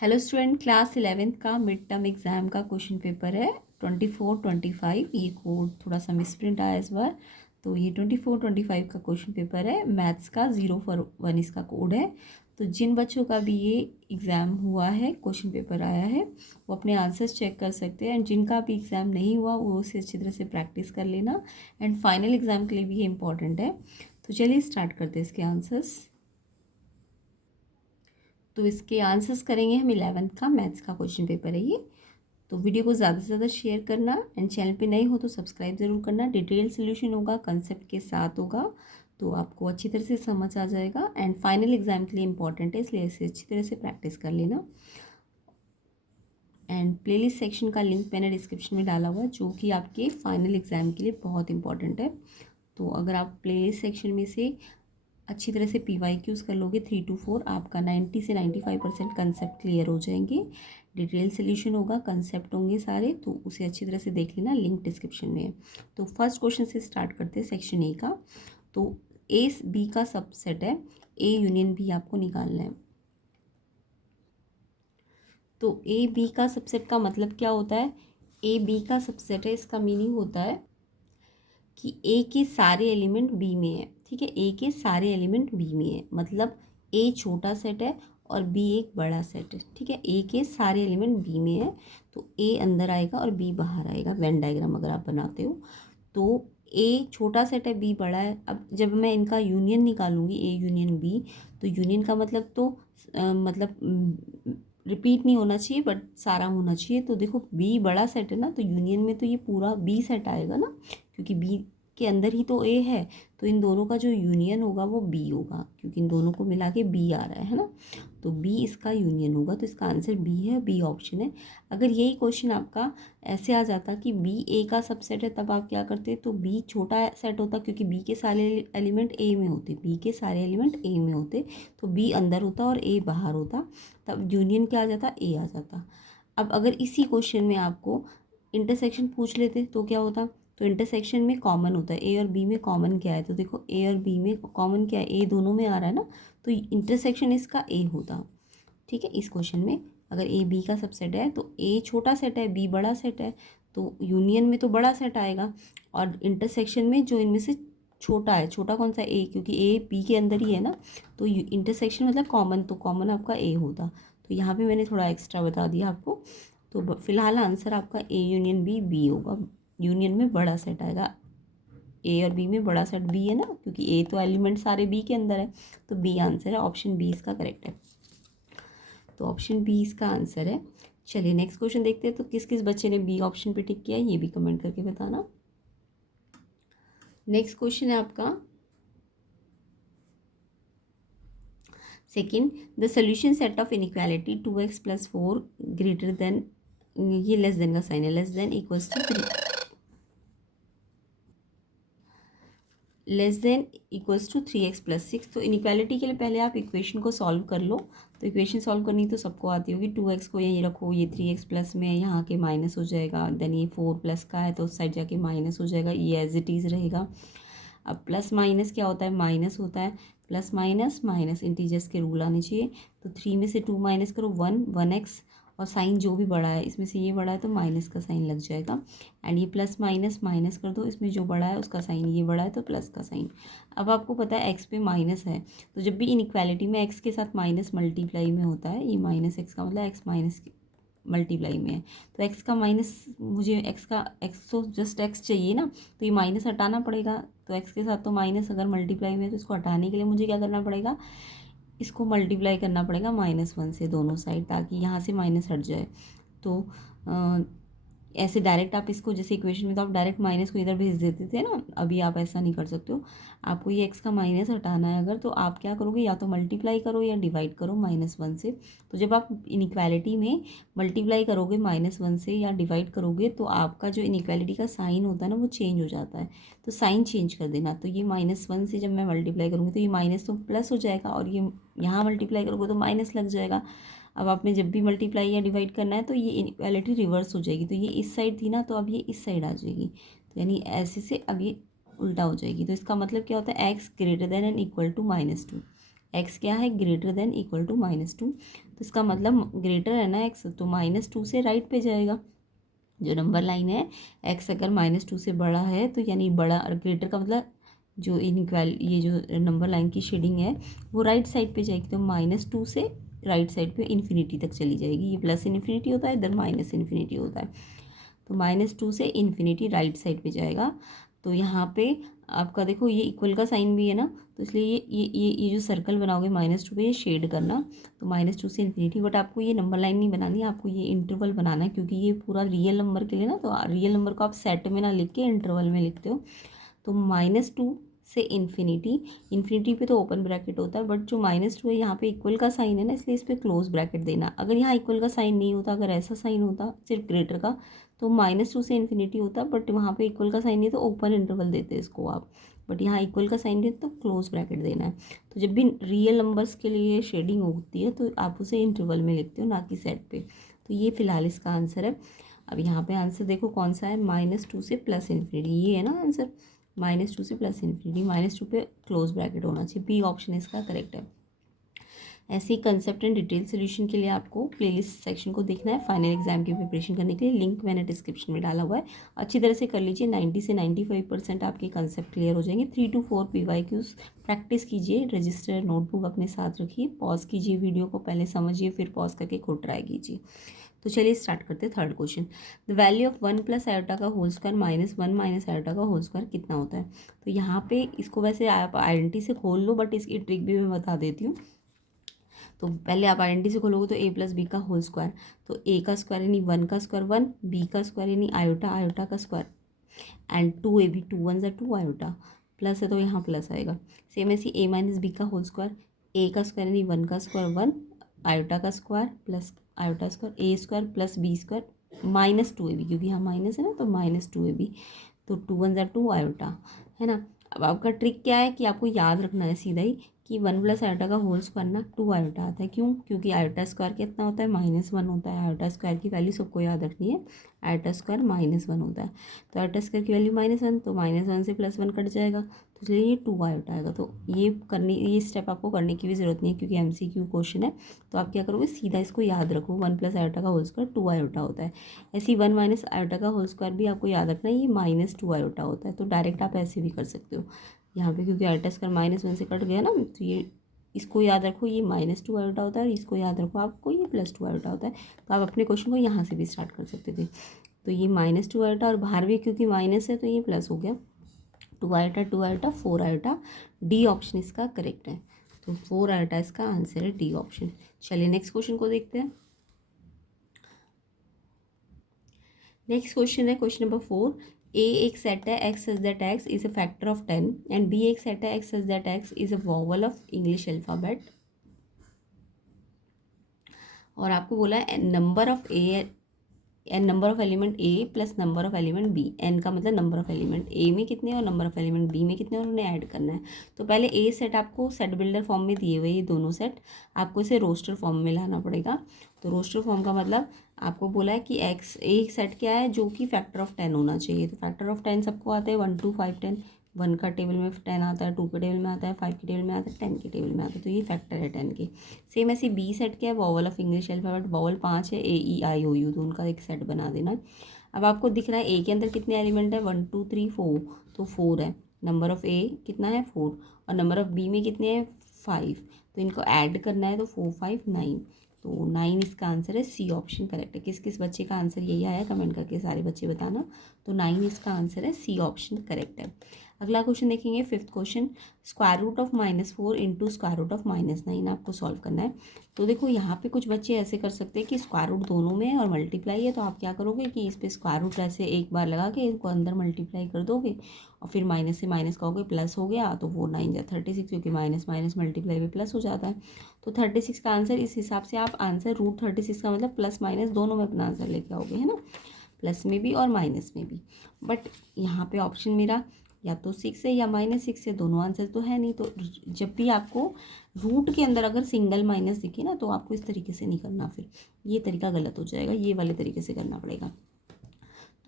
Hello student, class 11th का mid term exam का question paper है 24-25। ये कोड थोड़ा सा मिसप्रिंट आया इस बार। तो ये 24-25 का क्वेश्चन पेपर है, मैथ्स का 0 for 1 इसका कोड है। तो जिन बच्चों का भी ये एग्ज़ाम हुआ है, क्वेश्चन पेपर आया है, वो अपने आंसर्स चेक कर सकते हैं। एंड जिनका भी एग्ज़ाम नहीं हुआ वो उसे अच्छी तरह से प्रैक्टिस कर लेना। एंड फाइनल एग्ज़ाम के लिए भी ये इंपॉर्टेंट है। तो चलिए स्टार्ट करते हैं इसके आंसर्स। तो इसके आंसर्स करेंगे हम 11th का मैथ्स का क्वेश्चन पेपर है ये। तो वीडियो को ज़्यादा से ज़्यादा शेयर करना एंड चैनल पे नए हो तो सब्सक्राइब ज़रूर करना। डिटेल सोल्यूशन होगा, कंसेप्ट के साथ होगा, तो आपको अच्छी तरह से समझ आ जाएगा। एंड फाइनल एग्जाम के लिए इंपॉर्टेंट है, इसलिए इसे अच्छी तरह से प्रैक्टिस कर लेना। एंड प्लेलिस्ट सेक्शन का लिंक मैंने डिस्क्रिप्शन में डाला हुआ है, जो कि आपके फाइनल एग्ज़ाम के लिए बहुत इंपॉर्टेंट है। तो अगर आप प्लेलिस्ट सेक्शन में से अच्छी तरह से PYQs कर लोगे 3 to 4, आपका 90 से 95% कंसेप्ट क्लियर हो जाएंगे। डिटेल सोल्यूशन होगा, कंसेप्ट होंगे सारे, तो उसे अच्छी तरह से देख लेना, लिंक डिस्क्रिप्शन में है। तो फर्स्ट क्वेश्चन से स्टार्ट करते हैं सेक्शन ए का। तो ए बी का सबसेट है, ए यूनियन बी आपको निकालना है। तो ए बी का सबसेट का मतलब क्या होता है? ए बी का सबसेट है, इसका मीनिंग होता है कि ए के सारे एलिमेंट बी में है। ठीक है, ए के सारे एलिमेंट बी में है, मतलब ए छोटा सेट है और बी एक बड़ा सेट है। ठीक है, ए के सारे एलिमेंट बी में है, तो ए अंदर आएगा और बी बाहर आएगा। वेन डायग्राम अगर आप बनाते हो तो ए छोटा सेट है, बी बड़ा है। अब जब मैं इनका यूनियन निकालूंगी, ए यूनियन बी, तो यूनियन का मतलब तो मतलब रिपीट नहीं होना चाहिए, बट सारा होना चाहिए। तो देखो, बी बड़ा सेट है ना, तो यूनियन में तो ये पूरा बी सेट आएगा ना, क्योंकि बी के अंदर ही तो ए है। तो इन दोनों का जो यूनियन होगा वो बी होगा, क्योंकि इन दोनों को मिला के बी आ रहा है ना। तो बी इसका यूनियन होगा, तो इसका आंसर बी है, बी ऑप्शन है। अगर यही क्वेश्चन आपका ऐसे आ जाता कि बी ए का सबसेट है, तब आप क्या करते? तो बी छोटा सेट होता, क्योंकि बी के सारे एलिमेंट ए में होते, बी के सारे एलिमेंट ए में होते, तो बी अंदर होता और ए बाहर होता, तब यूनियन क्या आ जाता? ए आ जाता। अब अगर इसी क्वेश्चन में आपको इंटरसेक्शन पूछ लेते तो क्या होता? तो इंटरसेक्शन में कॉमन होता है, ए और बी में कॉमन क्या है? तो देखो, ए और बी में कॉमन क्या है? ए दोनों में आ रहा है ना, तो इंटरसेक्शन इसका ए होता। ठीक है, इस क्वेश्चन में अगर ए बी का सबसेट है तो ए छोटा सेट है, बी बड़ा सेट है, तो यूनियन में तो बड़ा सेट आएगा, और इंटरसेक्शन में जो इनमें से छोटा है, छोटा कौन सा? ए, क्योंकि ए बी के अंदर ही है ना, तो इंटरसेक्शन मतलब कॉमन, तो कॉमन आपका ए होता। तो यहाँ पे मैंने थोड़ा एक्स्ट्रा बता दिया आपको। तो फिलहाल आंसर आपका ए यूनियन बी, बी होगा। यूनियन में बड़ा सेट आएगा, ए और बी में बड़ा सेट बी है ना, क्योंकि ए तो एलिमेंट सारे बी के अंदर है, तो बी आंसर है, ऑप्शन बी इसका करेक्ट है। तो ऑप्शन बी इसका आंसर है। चलिए नेक्स्ट क्वेश्चन देखते हैं। तो किस किस बच्चे ने बी ऑप्शन पे टिक किया, ये भी कमेंट करके बताना। नेक्स्ट क्वेश्चन है आपका second, the solution set of inequality 2x+4 greater than, ये लेस देन का साइन है, less than equals to 3, less than equals to 3x+6। तो इनइक्वालिटी के लिए पहले आप इक्वेशन को सॉल्व कर लो। तो इक्वेशन सॉल्व करनी तो सबको आती होगी। 2x को यहीं रखो, ये 3x प्लस में यहाँ के माइनस हो जाएगा, देन ये 4 प्लस का है तो उस साइड जाके माइनस हो जाएगा, ये एज इट इज़ रहेगा। अब प्लस माइनस क्या होता है? माइनस होता है। प्लस माइनस माइनस इंटीजर्स के रूल आने चाहिए। तो 3 में से 2 माइनस करो, 1x, और साइन जो भी बड़ा है, इसमें से ये बड़ा है तो माइनस का साइन लग जाएगा। एंड ये प्लस माइनस माइनस कर दो, इसमें जो बड़ा है उसका साइन, ये बड़ा है तो प्लस का साइन। अब आपको पता है एक्स पे माइनस है, तो जब भी इनइक्वालिटी में एक्स के साथ माइनस मल्टीप्लाई में होता है, ये माइनस एक्स का मतलब एक्स माइनस मल्टीप्लाई में है, तो एक्स का माइनस, मुझे एक्स तो जस्ट एक्स चाहिए ना, तो ये माइनस हटाना पड़ेगा। तो एक्स के साथ तो माइनस अगर मल्टीप्लाई में है, तो इसको हटाने के लिए मुझे क्या करना पड़ेगा? इसको मल्टीप्लाई करना पड़ेगा -1 से दोनों साइड, ताकि यहाँ से माइनस हट जाए। तो ऐसे डायरेक्ट आप इसको, जैसे इक्वेशन में तो आप डायरेक्ट माइनस को इधर भेज देते थे ना, अभी आप ऐसा नहीं कर सकते हो। आपको ये एक्स का माइनस हटाना है अगर, तो आप क्या करोगे? या तो मल्टीप्लाई करो या डिवाइड करो -1 से। तो जब आप इनइक्वालिटी में मल्टीप्लाई करोगे -1 से या डिवाइड करोगे, तो आपका जो इनइक्वालिटी का साइन होता है ना, वो चेंज हो जाता है। तो साइन चेंज कर देना। तो ये -1 से जब मैं मल्टीप्लाई करूँगी, तो ये माइनस तो प्लस हो जाएगा, और ये यहाँ मल्टीप्लाई करोगे तो माइनस लग जाएगा। अब आपने जब भी मल्टीप्लाई या डिवाइड करना है, तो ये इनइक्वालिटी रिवर्स हो जाएगी। तो ये इस साइड थी ना, तो अब ये इस साइड आ जाएगी। तो यानी ऐसे से अब ये उल्टा हो जाएगी। तो इसका मतलब क्या होता है? X greater than and equal to -2। X क्या है, ग्रेटर देन इक्वल टू -2। तो इसका मतलब ग्रेटर है ना एक्स, तो -2 से राइट पे जाएगा। जो नंबर लाइन है एक्स अगर -2 से बड़ा है तो यानी बड़ा, और ग्रेटर का मतलब जो इनइक्वाल, ये जो नंबर लाइन की शेडिंग है वो राइट साइड पे जाएगी। तो -2 से राइट साइड पे इन्फिनिटी तक चली जाएगी। ये प्लस इन्फिनिटी होता है, इधर माइनस इन्फिनिटी होता है। तो -2 से इन्फिनिटी राइट साइड पे जाएगा। तो यहाँ पे आपका देखो ये इक्वल का साइन भी है ना, तो इसलिए ये जो सर्कल बनाओगे -2 पे, ये शेड करना। तो -2 से इन्फिनिटी, बट आपको ये नंबर लाइन नहीं बनानी, आपको ये इंटरवल बनाना है, क्योंकि ये पूरा रियल नंबर के लिए ना, तो रियल नंबर को आप सेट में ना लिख के इंटरवल में लिखते हो। तो -2 से इन्फिनिटी, इन्फिनिटी पे तो ओपन ब्रैकेट होता है, बट जो -2 है यहाँ पे इक्वल का साइन है ना, इसलिए इस पर क्लोज ब्रैकेट देना। अगर यहाँ इक्वल का साइन नहीं होता, अगर ऐसा साइन होता सिर्फ ग्रेटर का, तो -2 से इन्फिनिटी होता, बट वहाँ पे इक्वल का साइन नहीं है तो ओपन इंटरवल देते इसको आप। बट यहाँ इक्वल का साइन नहीं है तो क्लोज ब्रैकेट देना है। तो जब भी रियल नंबर्स के लिए शेडिंग होती है तो आप उसे इंटरवल में लिखते हो, ना कि सेट पे। तो ये फिलहाल इसका आंसर है। अब यहाँ पे आंसर देखो कौन सा है, -2 से प्लस इन्फिनिटी, ये है ना आंसर। -2 से प्लस इन्फिनिटी, -2 पे क्लोज ब्रैकेट होना चाहिए। बी ऑप्शन इसका करेक्ट है। ऐसे ही कंसेप्ट एंड डिटेल सोल्यूशन के लिए आपको प्लेलिस्ट सेक्शन को देखना है फाइनल एग्जाम की प्रिपरेशन करने के लिए। लिंक मैंने डिस्क्रिप्शन में डाला हुआ है, अच्छी तरह से कर लीजिए। 90 से 95% आपके कंसेप्ट क्लियर हो जाएंगे। 3 to 4 PYQs प्रैक्टिस कीजिए। रजिस्टर नोटबुक अपने साथ रखिए, पॉज कीजिए वीडियो को, पहले समझिए फिर पॉज करके खुद ट्राई कीजिए। तो चलिए स्टार्ट करते हैं third question. The value of 1 + iota का होल स्क्वायर -1 - आयोटा का होल स्क्वायर कितना होता है। तो यहाँ पे इसको वैसे आप आइडेंटिटी से खोल लो, बट इसकी ट्रिक भी मैं बता देती हूँ। तो पहले आप आइडेंटिटी से खोलोगे तो a + b का होल स्क्वायर, तो a का स्क्वायर यानी 1 का स्क्वायर 1, b का स्क्वायर यानी आयोटा का square, and 2ab, 2 1 = 2 iota, plus है तो यहाँ प्लस आएगा। सेम ऐसी a - b का होल स्क्वायर, a का स्क्वायर यानी 1 का स्क्वायर 1, आयोटा का square plus iota square, a square plus b square -2ab, क्योंकि यहाँ माइनस है ना तो -2ab, तो 2 1 = 2 आयोटा, है ना। अब आपका ट्रिक क्या है कि आपको याद रखना है सीधा ही कि 1 + आयोटा का होल स्क्वायर ना 2 आयोटा आता है। क्यों? क्योंकि आयोटा स्क्वायर कितना होता है, -1 होता है। आयोटा स्क्वायर की वैल्यू सबको याद रखनी है, आयोटा स्क्वायर -1 होता है। तो आयोटा स्क्वायर की वैल्यू -1, तो -1 से +1 कट जाएगा, तो इसलिए ये 2 आयोटा आएगा। तो ये स्टेप आपको करने की भी ज़रूरत नहीं है, क्योंकि MCQ क्वेश्चन है। तो आप क्या करोगे, सीधा इसको याद रखो, 1 + आयोटा का होल स्क्वायर 2 आयोटा होता है। ऐसे ही 1 - आयोटा का होल स्क्वायर भी आपको याद रखना है, ये -2 आयोटा होता है। तो डायरेक्ट आप ऐसे भी कर सकते हो यहाँ पे, क्योंकि आयोटा स्क्वायर -1 से कट गया ना, तो ये इसको याद रखो, ये -2 आयोटा होता है, और इसको याद रखो आपको ये +2 आयोटा होता है। तो आप अपने क्वेश्चन को यहाँ से भी स्टार्ट कर सकते थे। तो ये -2 आयोटा, और बाहर भी क्योंकि माइनस है तो ये प्लस हो गया, 2 iota 2 iota 4 iota. D option इसका करेक्ट है। तो 4 आयोटा इसका आंसर है, डी ऑप्शन। चलिए नेक्स्ट क्वेश्चन को देखते हैं। नेक्स्ट क्वेश्चन है क्वेश्चन नंबर 4। ए एक सेट है x such that x is a factor of 10, and B एक सेट है x such that x is a vowel of English alphabet. और आपको बोला है number of A N, number of element A plus number of element B. N का मतलब number of element ए में कितने और नंबर ऑफ एलिमेंट बी में कितने, और उन्हें ऐड करना है। तो पहले ए सेट आपको सेट बिल्डर फॉर्म में दिए हुए, ये दोनों सेट आपको इसे रोस्टर फॉर्म में लाना पड़ेगा। तो रोस्टर फॉर्म का मतलब आपको बोला है कि एक्स एक सेट क्या है जो कि फैक्टर ऑफ 10 होना चाहिए। तो फैक्टर ऑफ 10 सबको आते हैं 1 2 5 10। 1 का टेबल में 10 आता है, 2 के टेबल में आता है, 5 के टेबल में आता है, 10 के टेबल में आता है। तो ये फैक्टर है 10 के। सेम ऐसे बी सेट क्या है, vowel of English alphabet, vowel 5 है, AEIOU, तो उनका एक सेट बना देना। अब आपको दिख रहा है ए के अंदर कितने एलिमेंट है, 1 2 3 4, तो 4 है। नंबर ऑफ ए कितना है 4, और नंबर ऑफ बी में कितने हैं 5, तो इनको ऐड करना है, तो 4 5 9, तो 9 इसका आंसर है, सी ऑप्शन करेक्ट है। किस किस बच्चे का आंसर यही आया कमेंट करके सारे बच्चे बताना। तो 9 इसका आंसर है, सी ऑप्शन करेक्ट है। अगला क्वेश्चन देखेंगे, 5th question. Square root of -4 into square root of -9 आपको सॉल्व करना है। तो देखो यहाँ पे कुछ बच्चे ऐसे कर सकते हैं कि स्क्वायर रूट दोनों में है और मल्टीप्लाई है, तो आप क्या करोगे कि इस पे स्क्वायर रूट ऐसे एक बार लगा के इसको अंदर मल्टीप्लाई कर दोगे, और फिर माइनस से माइनस कहोगे प्लस हो गया, तो 4 9 जा 36, क्योंकि माइनस माइनस मल्टीप्लाई में प्लस हो जाता है। तो 36 का आंसर, इस हिसाब से आप आंसर √36 का मतलब प्लस माइनस दोनों में अपना आंसर लेके आओगे, है ना, प्लस में भी और माइनस में भी। बट यहाँ पे ऑप्शन मेरा या तो 6 है या -6 है, दोनों आंसर तो है नहीं। तो जब भी आपको रूट के अंदर अगर सिंगल माइनस दिखे ना, तो आपको इस तरीके से नहीं करना, फिर ये तरीका गलत हो जाएगा, ये वाले तरीके से करना पड़ेगा।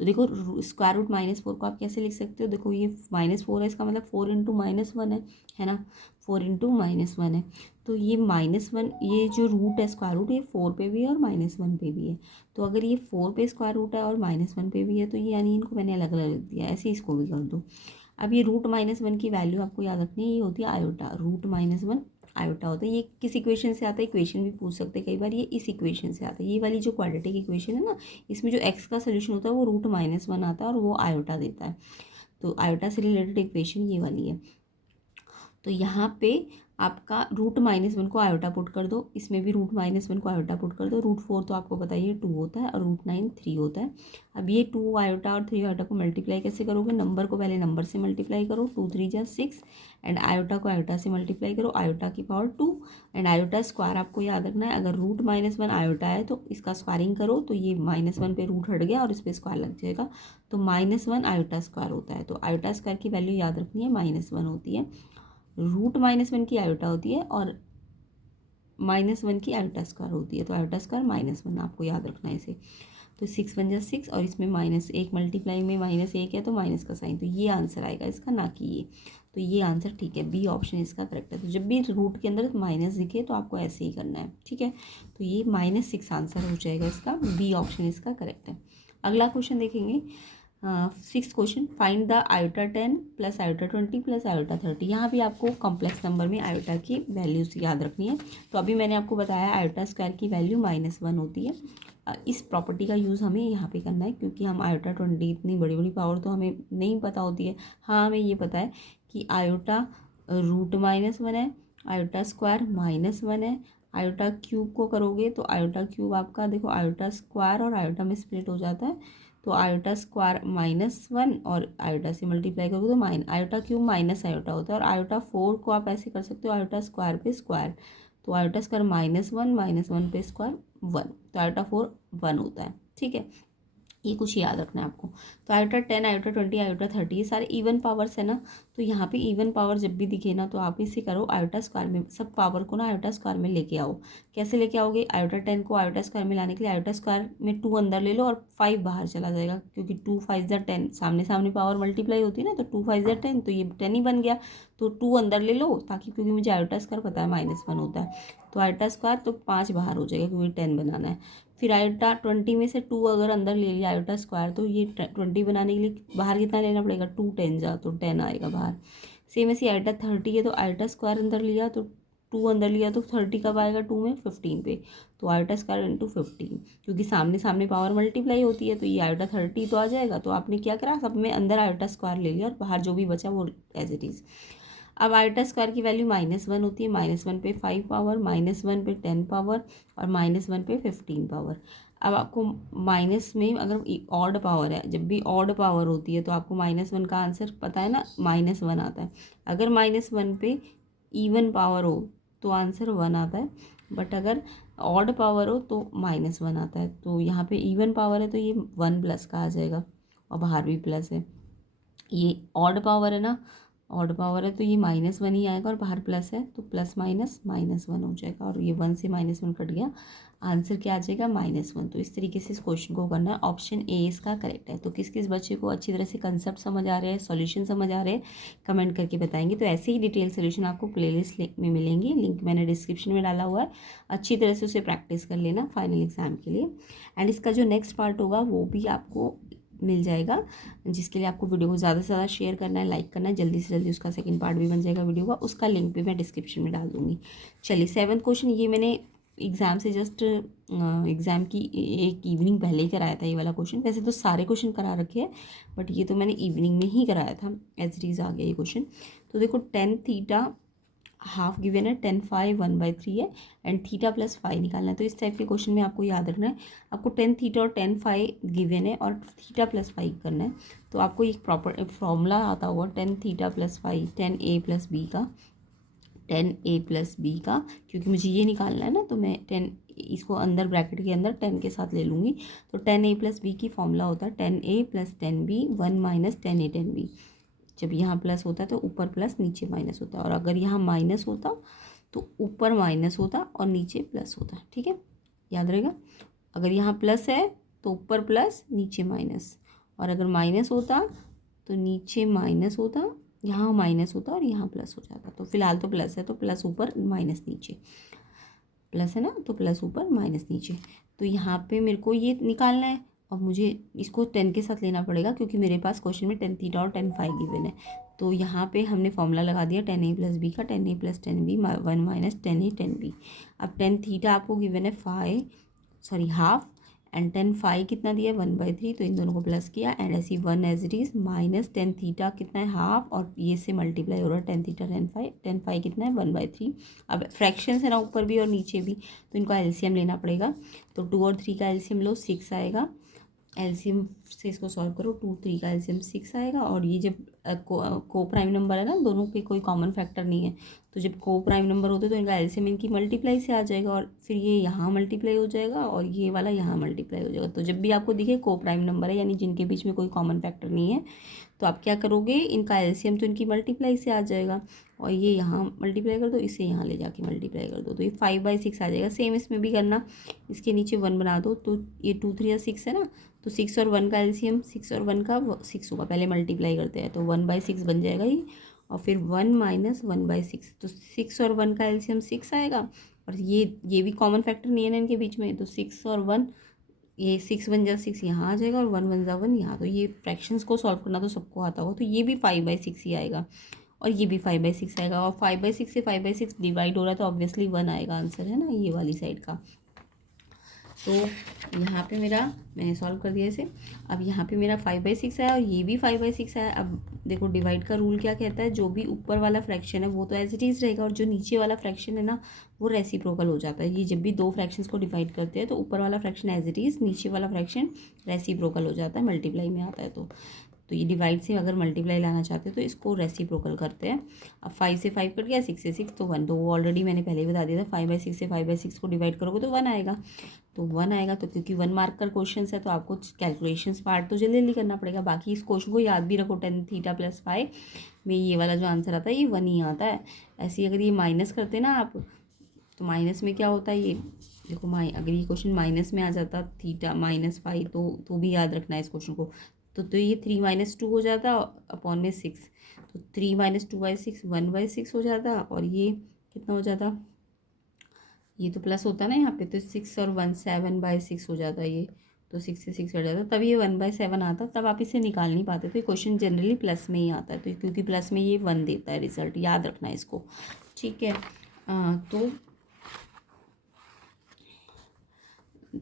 तो देखो स्क्वायर रूट -4 को आप कैसे लिख सकते हो, देखो ये -4 है, इसका मतलब 4 × -1 है ना, 4 × -1 है। तो ये -1, ये जो रूट है स्क्वायर रूट, ये 4 पे भी है और -1 पे भी है। तो अगर ये 4 पे स्क्वायर रूट है और -1 पे भी है तो ये यानी इनको मैंने अलग अलग लिख दिया, ऐसे इसको भी कर दो। अब ये रूट -1 की वैल्यू आपको याद रखनी है, ये होती है आयोटा, रूट -1 आयोटा होता है। ये किस इक्वेशन से आता है, इक्वेशन भी पूछ सकते हैं कई बार, ये इस इक्वेशन से आता है। ये वाली जो क्वाड्रेटिक इक्वेशन है ना, इसमें जो एक्स का सोल्यूशन होता है वो रूट -1 आता है और वो आयोटा देता है। तो आयोटा से रिलेटेड इक्वेशन ये वाली है। तो यहाँ पे आपका रूट -1 को आयोटा पुट कर दो, इसमें भी रूट -1 को आयोटा पुट कर दो। रूट 4 तो आपको पता ही है 2 होता है और रूट 9 3 होता है। अब ये 2 आयोटा और 3 आयोटा को मल्टीप्लाई कैसे करोगे, नंबर को पहले नंबर से मल्टीप्लाई करो, 2 3 जा 6, एंड आयोटा को आयोटा से मल्टीप्लाई करो, आयोटा की पावर 2, एंड आयोटा स्क्वायर आपको याद रखना है। अगर रूट -1 आयोटा है तो इसका स्क्वायरिंग करो, तो ये -1 पे रूट हट गया और इस पर स्क्वायर लग जाएगा, तो -1 आयोटा स्क्वायर होता है। तो आयोटा स्क्वायर की वैल्यू याद रखनी है, -1 होती है। रूट -1 की आयोटा होती है और -1 की आयोटा स्क्वायर होती है। तो आयोटा स्क्वायर -1 आपको याद रखना है इसे। तो 6 1 जा 6 और इसमें -1 मल्टीप्लाई में -1 है तो माइनस का साइन, तो ये आंसर आएगा इसका, ना कि ये। तो ये आंसर ठीक है, बी ऑप्शन इसका करेक्ट है। तो जब भी रूट के अंदर माइनस दिखे तो आपको ऐसे ही करना है, ठीक है। तो ये -6 आंसर हो जाएगा इसका, बी ऑप्शन इसका करेक्ट है। अगला क्वेश्चन देखेंगे, 6th question, find the iota 10 plus iota 20 plus iota 30। यहाँ भी आपको कॉम्प्लेक्स नंबर में आयोटा की वैल्यूज याद रखनी है। तो अभी मैंने आपको बताया आयोटा स्क्वायर की वैल्यू -1 होती है। इस प्रॉपर्टी का यूज़ हमें यहाँ पे करना है, क्योंकि हम आयोटा 20 इतनी बड़ी बड़ी पावर तो हमें नहीं पता होती है। हाँ, हमें ये पता है कि आयोटा रूट -1 है, आयोटा स्क्वायर -1 है। आयोटा क्यूब को करोगे तो आयोटा क्यूब आपका देखो आयोटा स्क्वायर और आयोटा में स्प्लिट हो जाता है, तो आयोटा स्क्वायर -1 और आयोटा से मल्टीप्लाई करोगे तो आयोटा क्यूब माइनस आयोटा होता है। और आयोटा 4 को आप ऐसे कर सकते हो, आयोटा स्क्वायर पे स्क्वायर, तो आयोटा स्क्वायर -1 पे स्क्वायर 1, तो आयोटा 4 1 होता है, ठीक है। ये कुछ याद रखना है आपको। तो आयोटा 10 आयोटा 20 आयोटा 30 ये सारे इवन पावर्स है ना, तो यहाँ पे इवन पावर जब भी दिखे ना तो आप इसे करो आयोटा स्क्वायर में, सब पावर को ना आयोटा स्क्वायर में लेके आओ। कैसे लेके आओगे, आयोटा 10 को आयोटा स्क्वायर में लाने के लिए आयोटा स्क्वायर में 2 अंदर ले लो और 5 बाहर चला जाएगा, क्योंकि 2 5 जा 10, सामने सामने पावर मल्टीप्लाई होती है ना, तो 2 5 जा 10, तो ये 10 ही बन गया। तो 2 अंदर ले लो ताकि, क्योंकि मुझे आयोटा स्क्वायर पता है -1 होता है, तो आयोटा स्क्वायर तो 5 बाहर हो जाएगा क्योंकि 10 बनाना है। फिर आयोटा 20 में से 2 अगर अंदर ले लिया आयोटा स्क्वायर, तो ये 20 बनाने के लिए बाहर कितना लेना पड़ेगा, 2 10 जा, तो 10 आएगा बाहर। सेम ऐसे आयोटा 30 है तो आयोटा स्क्वायर अंदर लिया तो 2 अंदर लिया तो 30 कब आएगा, 2 में 15 पे, तो आयोटा स्क्वायर इंटू 15, क्योंकि सामने सामने पावर मल्टीप्लाई होती है, तो ये आयोटा 30 तो आ जाएगा। तो आपने क्या करा, सब में अंदर आयोटा स्क्वायर ले लिया और बाहर जो भी बचा वो एज इट इज़। अब आयोटा स्क्वायर की वैल्यू -1 होती है, -1 पे 5 पावर, -1 पे 10 पावर और -1 पे 15 पावर। अब आपको माइनस में अगर ऑड पावर है, जब भी ऑड पावर होती है तो आपको -1 का आंसर पता है ना, -1 आता है। अगर -1 पे इवन पावर हो तो आंसर 1 आता है, बट अगर ऑड पावर हो तो -1 आता है। तो यहाँ पे इवन पावर है तो ये 1 प्लस का आ जाएगा और बाहर भी प्लस है। ये ऑड पावर है ना, ऑड पावर है तो ये -1 ही आएगा और बाहर प्लस है तो प्लस माइनस -1 हो जाएगा, और ये 1 से -1 कट गया, आंसर क्या आ जाएगा, -1। तो इस तरीके से इस क्वेश्चन को करना है। ऑप्शन ए इसका करेक्ट है। तो किस किस बच्चे को अच्छी तरह से कंसेप्ट समझ आ रहे हैं, सॉल्यूशन समझ आ रहे हैं, कमेंट करके बताएंगे। तो ऐसे ही डिटेल सोल्यूशन आपको प्लेलिस्ट में मिलेंगी, लिंक मैंने डिस्क्रिप्शन में डाला हुआ है, अच्छी तरह से उसे प्रैक्टिस कर लेना फाइनल एग्जाम के लिए। एंड इसका जो नेक्स्ट पार्ट होगा वो भी आपको मिल जाएगा, जिसके लिए आपको वीडियो को ज़्यादा से ज़्यादा शेयर करना है, लाइक करना है, जल्दी से जल्दी उसका सेकंड पार्ट भी बन जाएगा वीडियो का, उसका लिंक भी मैं डिस्क्रिप्शन में डाल दूँगी। चलिए 7th क्वेश्चन, ये मैंने एग्ज़ाम से जस्ट एग्ज़ाम की एक इवनिंग पहले ही कराया था ये वाला क्वेश्चन। वैसे तो सारे क्वेश्चन करा रखे हैं, बट ये तो मैंने इवनिंग में ही कराया था, एज इट इज़ आ गया ये क्वेश्चन। तो देखो tan थीटा हाफ गिवन है, tan फाई 1/3 है, एंड थीटा प्लस फाई निकालना है। तो इस टाइप के क्वेश्चन में आपको याद रखना है, आपको tan थीटा और tan फाई गिवन है और थीटा प्लस फाई करना है। तो आपको एक प्रॉपर फॉर्मूला आता होगा tan theta plus phi, tan a plus B का, tan a प्लस बी का, क्योंकि मुझे ये निकालना है ना, तो मैं tan इसको अंदर ब्रैकेट के अंदर tan के साथ ले लूँगी। तो tan a प्लस बी की फॉर्मूला होता है tan a plus tan b 1 minus tan a tan b। जब यहाँ प्लस होता है तो ऊपर प्लस नीचे माइनस होता है, और अगर यहाँ माइनस होता तो ऊपर माइनस होता और नीचे प्लस होता, ठीक है, याद रहेगा। अगर यहाँ प्लस है तो ऊपर प्लस नीचे माइनस, और अगर माइनस होता तो नीचे माइनस होता यहाँ माइनस होता और यहाँ प्लस हो जाता। तो फिलहाल तो प्लस है, तो प्लस ऊपर माइनस नीचे, प्लस है ना, तो प्लस ऊपर माइनस नीचे। तो यहाँ पे मेरे को ये निकालना है और मुझे इसको 10 के साथ लेना पड़ेगा क्योंकि मेरे पास क्वेश्चन में 10 थीटा और 10 फाई गिवन है। तो यहाँ पे हमने फॉर्मूला लगा दिया 10a प्लस बी का, 10a plus 10b 1 minus 10a 10b। अब 10 थीटा आपको गिवन है हाफ, एंड 10 फाई कितना दिया है 1/3, तो इन दोनों को प्लस किया एंड ऐसी 1 as it is minus 10 theta कितना है हाफ, और ये से मल्टीप्लाई हो रहा है 10 थीटा 10 फाई कितना है 1/3। अब फ्रैक्शन है ना ऊपर भी और नीचे भी, तो इनका एलसीएम लेना पड़ेगा। तो 2 और 3 का एलसीएम लो 6 आएगा, एलसीएम से इसको सॉल्व करो, 2 3 का एलसीएम 6 आएगा। और ये जब को प्राइम नंबर है ना, दोनों के कोई कॉमन फैक्टर नहीं है, तो जब को प्राइम नंबर होते तो इनका एलसीएम इनकी मल्टीप्लाई से आ जाएगा और फिर ये यहाँ मल्टीप्लाई हो जाएगा और ये वाला यहाँ मल्टीप्लाई हो जाएगा। तो जब भी आपको दिखे को प्राइम नंबर है यानी जिनके बीच में कोई कॉमन फैक्टर नहीं है, तो आप क्या करोगे, इनका एलसीएम तो इनकी मल्टीप्लाई से आ जाएगा और ये यहाँ मल्टीप्लाई कर दो, इसे यहाँ ले जाके मल्टीप्लाई कर दो, तो ये 5/6 आ जाएगा। सेम इसमें भी करना, इसके नीचे 1 बना दो, तो ये 2 3 6 है ना, तो 6 और 1 का एलसीएम 6 और 1 का 6 होगा, पहले मल्टीप्लाई करते हैं, तो 1/6 बन जाएगा ये, और फिर 1 माइनस 1/6, तो 6 और 1 का एलसीएम 6 आएगा। और ये भी कॉमन फैक्टर नहीं है ना इनके बीच में, तो 6 और 1, ये 6 1 जा 6 यहाँ आ जाएगा और 1 1 जा 1 यहाँ। तो ये फ्रैक्शंस को सॉल्व करना तो सबको आता होगा, तो ये भी 5/6 ही आएगा और ये भी 5/6 आएगा। और 5/6 से 5/6 डिवाइड हो रहा है तो ऑब्वियसली 1 आएगा आंसर, है ना, ये वाली साइड का। तो यहाँ पे मेरा मैंने सॉल्व कर दिया इसे। अब यहाँ पे मेरा 5/6 आया और ये भी 5/6 आया। अब देखो डिवाइड का रूल क्या कहता है, जो भी ऊपर वाला फ्रैक्शन है वो तो एज इट इज़ रहेगा और जो नीचे वाला फ्रैक्शन है ना वो रेसिप्रोकल हो जाता है। ये जब भी दो फ्रैक्शंस को डिवाइड करते हैं तो ऊपर वाला फ्रैक्शन एज इट इज़, नीचे वाला फ्रैक्शन रेसिप्रोकल हो जाता है, मल्टीप्लाई में आता है। तो ये डिवाइड से अगर मल्टीप्लाई लाना चाहते हैं तो इसको रेसिप्रोकल करते हैं। अब 5 से 5 कट गया, 6 से 6 तो 1, तो वो ऑलरेडी मैंने पहले ही बता दिया था, 5/6 से 5/6 को डिवाइड करोगे तो 1 आएगा। तो 1 आएगा, तो क्योंकि 1 मार्क का क्वेश्चन है तो आपको कैलकुलेशंस पार्ट तो जल्दी जल्दी करना पड़ेगा। बाकी इस क्वेश्चन को याद भी रखो, 10 थीटा प्लस फाई में ये वाला जो आंसर आता है ये 1 ही आता है। ऐसे ही अगर ये माइनस करते ना आप, तो माइनस में क्या होता है, ये देखो अगर ये क्वेश्चन माइनस में आ जाता थीटा माइनस फाई, तो भी याद रखना है इस क्वेश्चन को। तो ये 3 - 2 हो जाता अपॉन में 6, तो 3 - 2/6 1/6 हो जाता, और ये कितना हो जाता, ये तो प्लस होता ना यहाँ पे, तो 6 और 1 7/6 हो जाता ये, तो 6 से 6 हट जाता, तब ये 1/7 आता, तब आप इसे निकाल नहीं पाते। तो ये क्वेश्चन जनरली प्लस में ही आता है, तो क्योंकि प्लस में ये 1 देता है रिजल्ट, याद रखना है इसको, ठीक है।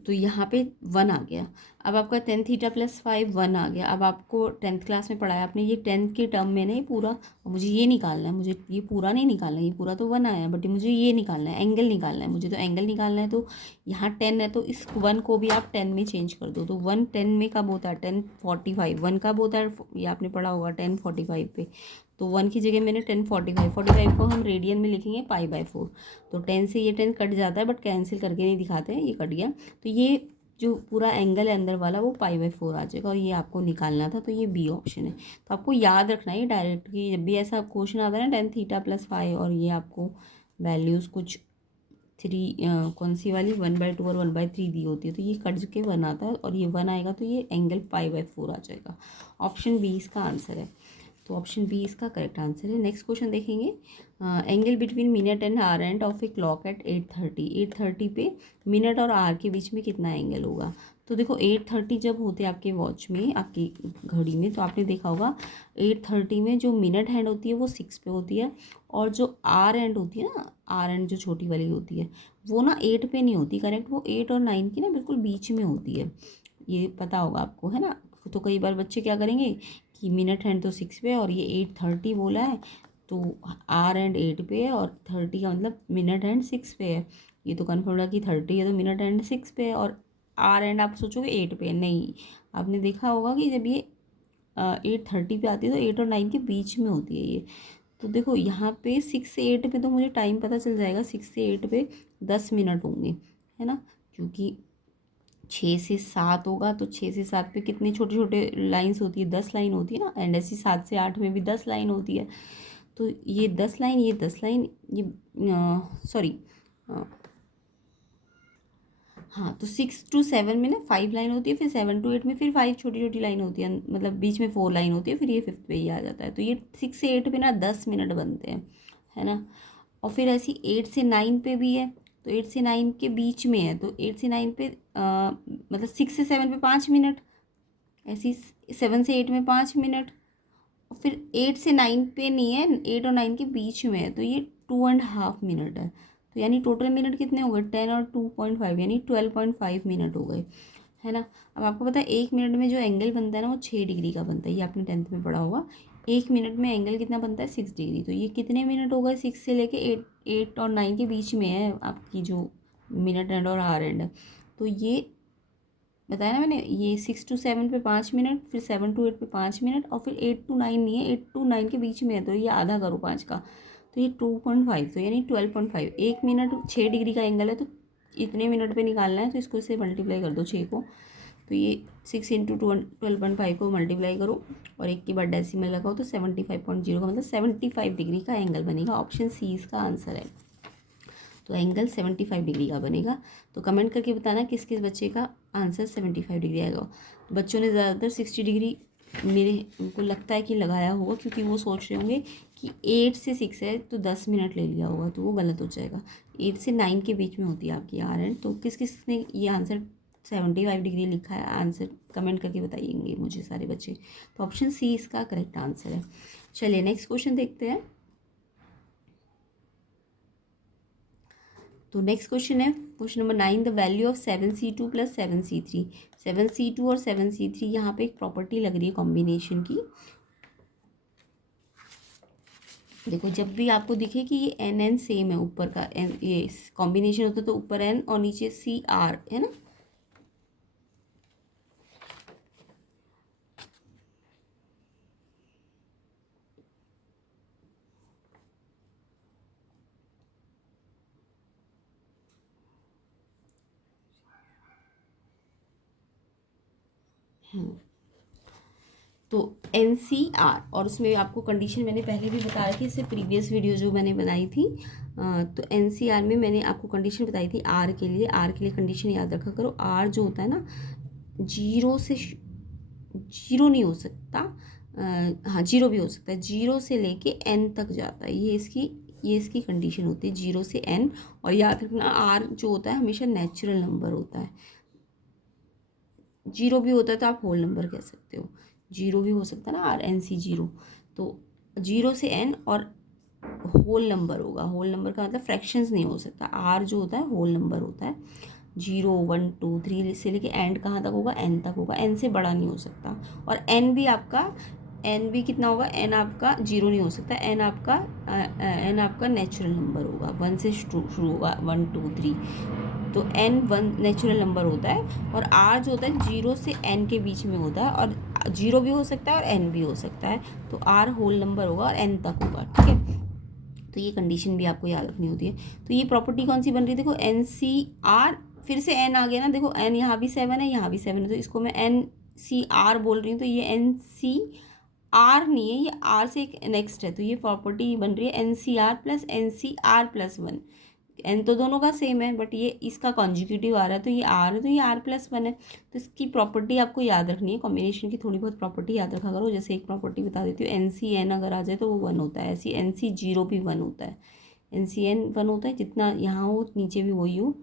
तो यहाँ पे 1 आ गया। अब आपका 10 थीटा प्लस 5 1 आ गया। अब आपको 10th क्लास में पढ़ाया आपने ये 10th के टर्म में नहीं पूरा, और मुझे ये निकालना है, मुझे ये पूरा नहीं निकालना है, ये पूरा तो 1 आया बट मुझे ये निकालना है, एंगल निकालना है मुझे, तो एंगल निकालना है। तो यहाँ 10 है तो इस 1 को भी आप 10 में चेंज कर दो, तो 1 10 में कब होता है 10:45, 1 कब होता है ये आपने पढ़ा होगा 10:45 पे। तो 1 की जगह मैंने 10:45 को हम रेडियन में लिखेंगे π/4। तो 10 से ये 10 कट जाता है बट कैंसिल करके नहीं दिखाते हैं, ये कट गया। तो ये जो पूरा एंगल है अंदर वाला वो π/4 आ जाएगा और ये आपको निकालना था, तो ये बी ऑप्शन है। तो आपको याद रखना है डायरेक्ट कि जब भी ऐसा क्वेश्चन आता है ना 10 थीटा प्लस 5 और ये आपको वैल्यूज़ कुछ 3 कौन सी वाली 1/2 और 1/3 दी होती है, तो ये कट के 1 आता है और ये 1 आएगा तो ये एंगल π/4 आ जाएगा। ऑप्शन बी इसका आंसर है। तो ऑप्शन बी इसका करेक्ट आंसर है। नेक्स्ट क्वेश्चन देखेंगे, angle between minute and hour hand of a clock at 8:30 पे मिनट और आवर के बीच में कितना एंगल होगा। तो देखो 8:30 जब होते हैं आपके वॉच में, आपकी घड़ी में, तो आपने देखा होगा 8:30 में जो मिनट हैंड होती है वो 6 पे होती है, और जो आर एंड होती है ना, आर एंड जो छोटी वाली होती है वो ना 8 पे नहीं होती, करेक्ट, वो 8 और 9 की ना बिल्कुल बीच में होती है, ये पता होगा आपको, है ना। तो कई बार बच्चे क्या करेंगे कि मिनट हैंड तो 6 पे और ये 8:30 बोला है, तो आर एंड 8 पे है और 30 का मतलब मिनट हैंड 6 पे है। ये तो कन्फर्म है कि 30 है तो मिनट हैंड 6 पे है, और आर एंड आप सोचोगे 8 पे है, नहीं, आपने देखा होगा कि जब ये 8:30 पे आती है तो 8 और 9 के बीच में होती है ये। तो देखो यहाँ पे 6 से 8 पे तो मुझे टाइम पता चल जाएगा, 6 से 8 पे 10 मिनट होंगे, है ना, क्योंकि 6 से 7 होगा, तो 6 से 7 पे कितने छोटे छोटे लाइन्स होती है, 10 लाइन होती है ना, एंड ऐसी 7 से 8 में भी 10 लाइन होती है। तो ये 10 लाइन, ये 10 लाइन, ये सॉरी हाँ, तो 6 to 7 में ना 5 लाइन होती है, फिर 7 to 8 में फिर 5 छोटी छोटी लाइन होती है, मतलब बीच में 4 लाइन होती है, फिर ये 5th पे ही आ जाता है। तो ये 6 से 8 पे ना 10 मिनट बनते हैं, है ना। और फिर ऐसी 8 से 9 पे भी है, तो 8 से 9 के बीच में है, तो 8 से 9 पे मतलब 6 से 7 पे 5 मिनट, ऐसी 7 से 8 में 5 मिनट। और फिर 8 से 9 पे नहीं है, 8 और 9 के बीच में है, तो ये 2.5 मिनट है। तो यानी टोटल मिनट कितने हो गए, 10 और 2.5 यानी 12.5 मिनट हो गए, है ना। अब आपको पता है 1 मिनट में जो एंगल बनता है ना वो 6 डिग्री का बनता है, ये आपने 10th में पढ़ा होगा। 1 मिनट में एंगल कितना बनता है, 6 डिग्री। तो ये कितने मिनट हो गए, 6 से लेके 8 और 9 के बीच में है आपकी जो मिनट एंड और आवर एंड है। तो ये बताया ना मैंने, ये 6 to 7 पे 5 मिनट, फिर 7 to 8 पे 5 मिनट, और फिर 8 to 9 नहीं है, 8 to 9 के बीच में है, तो ये आधा करो 5 का, तो ये 2.5, तो यानी 12.5। 1 मिनट 6 डिग्री का एंगल है, तो इतने मिनट पे निकालना है, तो इसको इससे मल्टीप्लाई कर दो 6 को। तो ये 6 into 12.5 को मल्टीप्लाई करो और 1 के बाद डेसिमल लगाओ, तो 75.0 का मतलब 75 डिग्री का एंगल बनेगा। ऑप्शन सी इसका आंसर है। तो एंगल 75 डिग्री का बनेगा। तो कमेंट करके बताना किस किस बच्चे का आंसर 75 डिग्री आएगा। तो बच्चों ने ज़्यादातर 60 डिग्री मेरे को लगता है कि लगाया होगा, क्योंकि वो सोच रहे होंगे कि 8 से 6 है तो 10 मिनट ले लिया होगा, तो वो गलत हो जाएगा। 8 से 9 के बीच में होती है आपकी आर एंड। तो किस किस ने ये आंसर 75 डिग्री लिखा है, आंसर कमेंट करके बताइएंगे मुझे सारे बच्चे। तो ऑप्शन सी इसका करेक्ट आंसर है। चलिए नेक्स्ट क्वेश्चन देखते हैं। तो नेक्स्ट क्वेश्चन है question number 9, the value of 7c2 plus 7c3। 7c2 और 7c3 यहाँ पे एक प्रॉपर्टी लग रही है कॉम्बिनेशन की। देखो जब भी आपको दिखे कि ये एन एन सेम है, ऊपर का एन, ये कॉम्बिनेशन होता है तो ऊपर एन और नीचे सी आर, है ना। तो एन सी आर, और उसमें आपको कंडीशन मैंने पहले भी बताया थी, इससे प्रीवियस वीडियो जो मैंने बनाई थी। तो एन सी आर में मैंने आपको कंडीशन बताई थी आर के लिए। आर के लिए कंडीशन याद रखा करो, आर जो होता है ना, जीरो नहीं हो सकता, हाँ जीरो भी हो सकता है, 0 से लेके एन तक जाता है, ये इसकी कंडीशन होती है, 0 से n। और याद रखना आर जो होता है हमेशा नेचुरल नंबर होता है। 0 भी होता है तो आप होल नंबर कह सकते हो, 0 भी हो सकता है ना, RNC0। तो 0 से n और होल नंबर होगा। होल नंबर का मतलब फ्रैक्शंस नहीं हो सकता। आर जो होता है होल नंबर होता है। 0 1 2 3 से लेके एंड कहाँ तक होगा, n तक होगा, n से बड़ा नहीं हो सकता। और n भी कितना होगा, n आपका 0 नहीं हो सकता, n आपका नेचुरल नंबर होगा, 1 से शुरू होगा, 1 2 3। तो n 1 नेचुरल नंबर होता है। और r जो होता है 0 से n के बीच में होता है, और 0 भी हो सकता है और n भी हो सकता है। तो r होल नंबर होगा और n तक होगा, ठीक है। तो ये कंडीशन भी आपको याद रखनी होती है। तो ये प्रॉपर्टी कौन सी बन रही है, देखो एन सी आर, फिर से n आ गया ना, देखो n यहाँ भी 7 है, यहाँ भी 7 है, तो इसको मैं एन सी आर बोल रही हूँ। तो ये एन सी आर नहीं है, ये आर से एक नेक्स्ट है, तो ये प्रॉपर्टी बन रही है N C R plus N C R plus 1। N तो दोनों का सेम है, बट ये इसका कॉन्जिक्यूटिव आ रहा है, तो ये आर है, तो ये R+1 है। तो इसकी प्रॉपर्टी आपको याद रखनी है, कॉम्बिनेशन की थोड़ी बहुत प्रॉपर्टी याद रखा करो। जैसे एक प्रॉपर्टी बता देती हूँ, NCN अगर आ जाए तो वो 1 होता है, ऐसी NC0 भी 1 होता है। NCN 1 होता है, जितना यहाँ हो नीचे भी वही हो,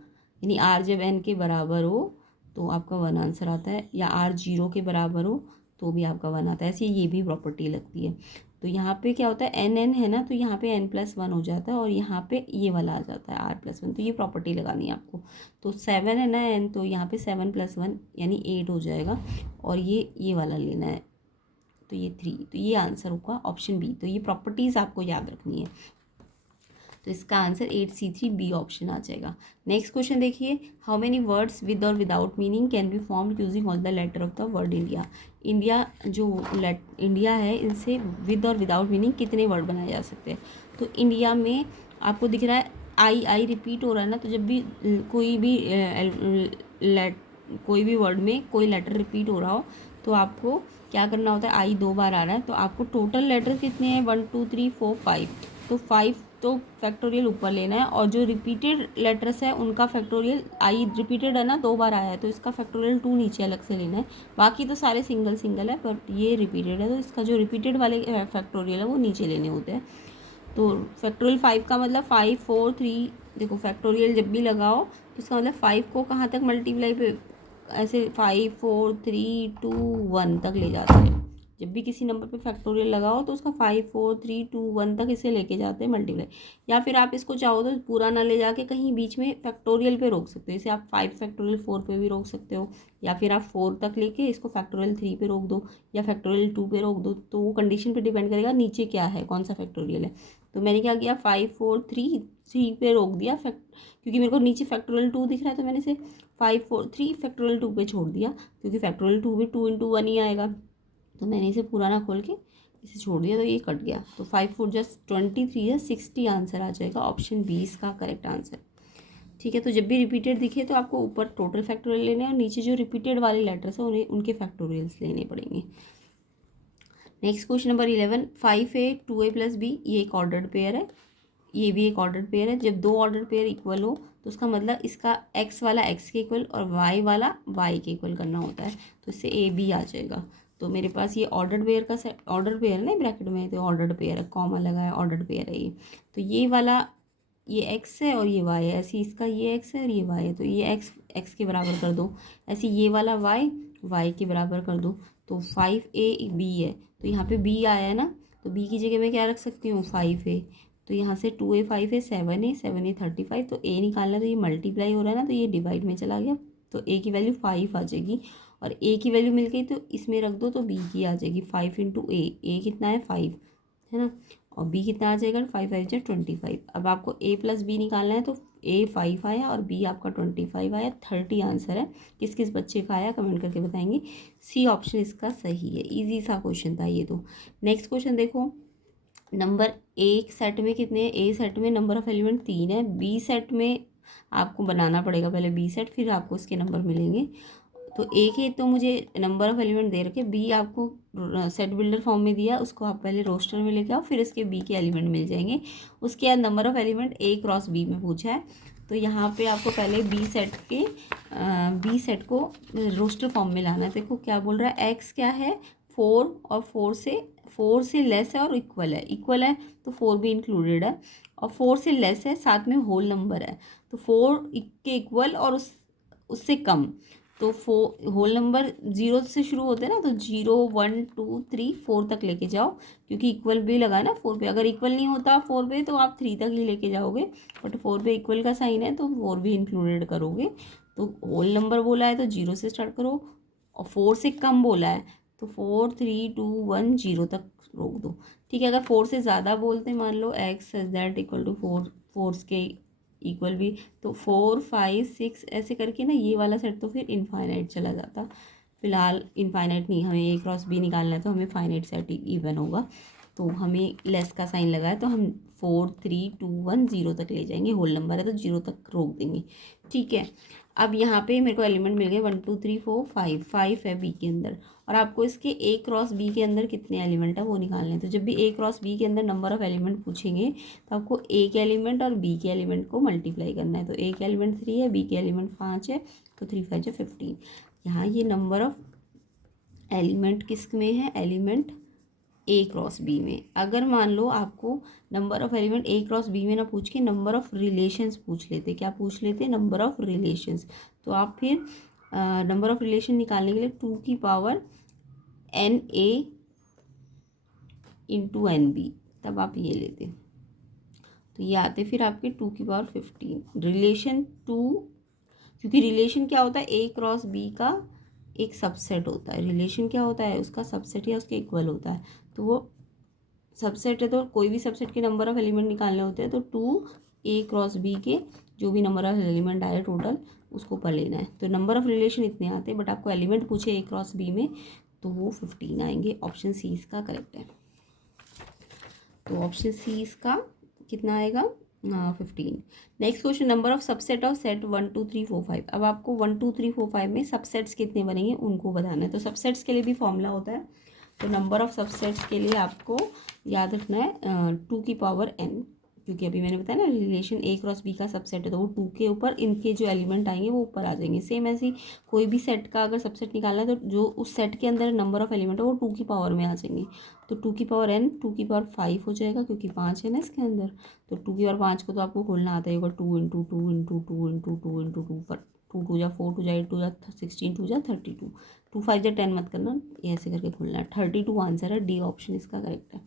यानी R जब N के बराबर हो तो आपका 1 आंसर आता है, या R 0 के बराबर हो तो भी आपका 1 आता है। ऐसी ये भी प्रॉपर्टी लगती है। तो यहाँ पे क्या होता है, NN है ना, तो यहाँ पे N+1 हो जाता है, और यहाँ पे ये वाला आ जाता है R+1। तो ये प्रॉपर्टी लगानी है आपको। तो 7 है ना N, तो यहाँ पे 7+1 यानी 8 हो जाएगा, और ये वाला लेना है, तो ये 3। तो ये आंसर होगा ऑप्शन बी। तो ये प्रॉपर्टीज़ आपको याद रखनी है। तो इसका आंसर 8C3B ऑप्शन आ जाएगा। नेक्स्ट क्वेश्चन देखिए, हाउ मेनी वर्ड्स विद और without meaning can be formed using all the letter of the word India. India है, इनसे विद और विदाउट मीनिंग कितने वर्ड बनाए जा सकते हैं। तो इंडिया में आपको दिख रहा है आई रिपीट हो रहा है ना, तो जब भी कोई भी वर्ड में कोई लेटर रिपीट हो रहा हो तो आपको क्या करना होता है, आई 2 बार आ रहा है तो आपको टोटल लेटर कितने हैं, 1 2 3 4 5, तो 5 तो फैक्टोरियल ऊपर लेना है, और जो रिपीटेड लेटर्स है उनका फैक्टोरियल आई रिपीटेड है ना, 2 बार आया है, तो इसका फैक्टोरियल 2 नीचे अलग से लेना है। बाकी तो सारे सिंगल सिंगल है, बट ये रिपीटेड है तो इसका जो रिपीटेड वाले फैक्टोरियल है वो नीचे लेने होते हैं। तो फैक्टोरियल 5 का मतलब 5 4 3, देखो फैक्टोरियल जब भी लगाओ तो इसका मतलब 5 को कहाँ तक मल्टीप्लाई पे, ऐसे 5 4 3 2 1 तक ले जाते हैं। जब भी किसी नंबर पे फैक्टोरियल लगाओ तो उसका 5 4 3 2 1 तक इसे लेके जाते हैं मल्टीप्लाई। या फिर आप इसको चाहो तो पूरा ना ले जाके कहीं बीच में फैक्टोरियल पे रोक सकते हो, जैसे आप 5 फैक्टोरियल 4 पे भी रोक सकते हो, या फिर आप 4 तक लेके इसको फैक्टोरियल 3 पे रोक दो, या फैक्टोरियल 2 पे रोक दो। तो वो कंडीशन पे डिपेंड करेगा नीचे क्या है, कौन सा फैक्टोरियल है। तो मैंने क्या किया, 5 4 3 पे रोक दिया क्योंकि मेरे को नीचे फैक्टोरियल 2 दिख रहा है, तो मैंने इसे 5 4 3 फैक्टोरियल 2 पे छोड़ दिया, क्योंकि फैक्टोरियल 2 भी 2 इंटू 1 ही आएगा। तो मैंने इसे पूरा ना खोल के इसे छोड़ दिया, तो ये कट गया। तो 5 4 जस्ट 23 है, 60 आंसर आ जाएगा। ऑप्शन 20 का करेक्ट आंसर। ठीक है, तो जब भी रिपीटेड दिखे तो आपको ऊपर टोटल फैक्टोरियल लेने हैं, और नीचे जो रिपीटेड वाले लेटर्स हैं उन्हें उनके फैक्टोरियल्स लेने पड़ेंगे। Next question number 11, 5a 2a plus B, ये एक ऑर्डर्ड पेयर है, ये भी एक ऑर्डर्ड पेयर है। जब 2 ऑर्डर्ड पेयर इक्वल हो तो उसका मतलब इसका x वाला x के इक्वल और y वाला y के इक्वल करना होता है, तो इससे a b आ जाएगा। तो मेरे पास ये ऑर्डर्ड पेयर का सेट, ऑर्डर्ड पेयर है ना ब्रैकेट में, तो ऑर्डर्ड पेयर है, कॉमा लगा है, ऑर्डर्ड पेयर है ये। तो ये वाला ये x है और ये y है, ऐसे इसका ये x है और ये y है, तो ये x के बराबर कर दो, ऐसे ये वाला y के बराबर कर दो। तो 5a b है, तो यहाँ पे b आया है ना, तो b की जगह मैं क्या रख सकती हूँ, 5a। तो यहाँ से 2a 5a 7a 35, तो a निकालना, तो ये मल्टीप्लाई हो रहा है ना, तो ये डिवाइड में चला गया, तो a की वैल्यू 5 आ जाएगी, और a की वैल्यू मिल गई तो इसमें रख दो, तो b की आ जाएगी 5 इंटू a कितना है 5 है ना, और b कितना आ जाएगा 5 5 जा 25। अब आपको a प्लस b निकालना है, तो a 5 आया और b आपका 25 आया, 30 आंसर है। किस किस बच्चे का आया कमेंट करके बताएंगे। सी ऑप्शन इसका सही है, इजी सा क्वेश्चन था ये तो। नेक्स्ट क्वेश्चन देखो, नंबर एक सेट में कितने हैं, ए सेट में नंबर ऑफ एलिमेंट 3 है, बी सेट में आपको बनाना पड़ेगा पहले बी सेट, फिर आपको इसके नंबर मिलेंगे। तो ए के तो मुझे नंबर ऑफ एलिमेंट दे रखे, बी आपको सेट बिल्डर फॉर्म में दिया, उसको आप पहले रोस्टर में लेके आओ, फिर इसके बी के एलिमेंट मिल जाएंगे। उसके बाद number of element A cross B में पूछा है, तो यहाँ पे आपको पहले बी सेट को रोस्टर फॉर्म में लाना है। देखो क्या बोल रहा है, एक्स क्या है 4, और 4 से लेस है और इक्वल है तो 4 भी इंक्लूडेड है, और 4 से लेस है, साथ में होल नंबर है, तो 4 के इक्वल और उससे कम, तो 4 होल नंबर 0 से शुरू होते हैं ना, तो 0 1 2 3 4 तक लेके जाओ, क्योंकि इक्वल भी लगा है ना 4 पे। अगर इक्वल नहीं होता 4 पे तो आप 3 तक ही लेके जाओगे, बट 4 पे इक्वल का साइन है तो 4 भी इंक्लूडेड करोगे। तो होल नंबर बोला है तो 0 से स्टार्ट करो, और 4 से कम बोला है तो 4 3 2 1 0 तक रोक दो। ठीक है, अगर 4 से ज़्यादा बोलते हैं, मान लो x is that equal to 4 के इक्वल भी, तो 4 5 6 ऐसे करके ना ये वाला सेट तो फिर इनफाइनाइट चला जाता। फिलहाल इनफाइनाइट नहीं, हमें ए क्रॉस बी निकालना है, तो हमें फाइनाइट सेट इवन होगा, तो हमें लेस का साइन लगा है, तो हम 4 3 2 1 0 तक ले जाएंगे, होल नंबर है तो 0 तक रोक देंगे। ठीक है, अब यहाँ पे मेरे को एलिमेंट मिल गए 1 2 3 4 5 है बी के अंदर, और आपको इसके ए क्रॉस बी के अंदर कितने एलिमेंट है वो निकालने हैं। तो जब भी ए क्रॉस बी के अंदर नंबर ऑफ एलिमेंट पूछेंगे तो आपको ए के एलिमेंट और बी के एलिमेंट को मल्टीप्लाई करना है। तो ए के एलिमेंट 3 है, बी के एलिमेंट 5 है, तो 3 5 है 15। यहाँ ये नंबर ऑफ एलिमेंट किस में है, एलिमेंट ए क्रॉस बी में। अगर मान लो आपको number of element A cross B में ना पूछ के नंबर ऑफ रिलेशंस पूछ लेते, क्या पूछ लेते, नंबर ऑफ रिलेशंस, तो आप फिर नंबर ऑफ रिलेशन निकालने के लिए 2 की power N A into N B, तब आप ये लेते, तो ये आते फिर आपके 2 की पावर 15 रिलेशन 2, क्योंकि रिलेशन क्या होता है, ए क्रॉस बी का एक सबसेट होता है। रिलेशन क्या होता है, उसका सबसेट या उसके इक्वल होता है, तो वो सबसेट है तो कोई भी सबसेट के नंबर ऑफ एलिमेंट निकालने होते हैं, तो 2 ए क्रॉस बी के जो भी नंबर ऑफ एलिमेंट आए टोटल उसको पर लेना है। तो नंबर ऑफ रिलेशन इतने आते हैं, बट आपको एलिमेंट पूछे ए क्रॉस बी में तो वो 15 आएंगे। ऑप्शन सी इसका करेक्ट है। तो ऑप्शन सी इसका कितना आएगा, 15। Next question, number of subset of set 1 2 3 4 5। अब आपको 1 2 3 4 5 में सबसेट्स कितने बनेंगे उनको बताना है। तो सबसेट्स के लिए भी फॉर्मूला होता है, तो नंबर ऑफ सबसेट्स के लिए आपको याद रखना है 2 की पावर n। क्योंकि अभी मैंने बताया ना रिलेशन ए क्रॉस बी का सबसेट है, तो वो 2 के ऊपर इनके जो एलिमेंट आएंगे वो ऊपर आ जाएंगे। सेम ऐसे ही कोई भी सेट का अगर सबसेट निकालना है तो जो उस सेट के अंदर नंबर ऑफ एलिमेंट है वो 2 की पावर में आ जाएंगे। तो 2 की पावर n 2 की पावर 5 हो जाएगा, क्योंकि 5 है ना इसके अंदर। तो 2 की पावर 5 को तो आपको खोलना आता ही होगा, 2 × 2 × 2 × 2 पर 2 × 2 = 4, 2 × 8 = 16, 2 × 32, 2 × 5 = 10 मत करना, ये ऐसे करके खोलना है। 32 आंसर है, डी ऑप्शन इसका करेक्ट है।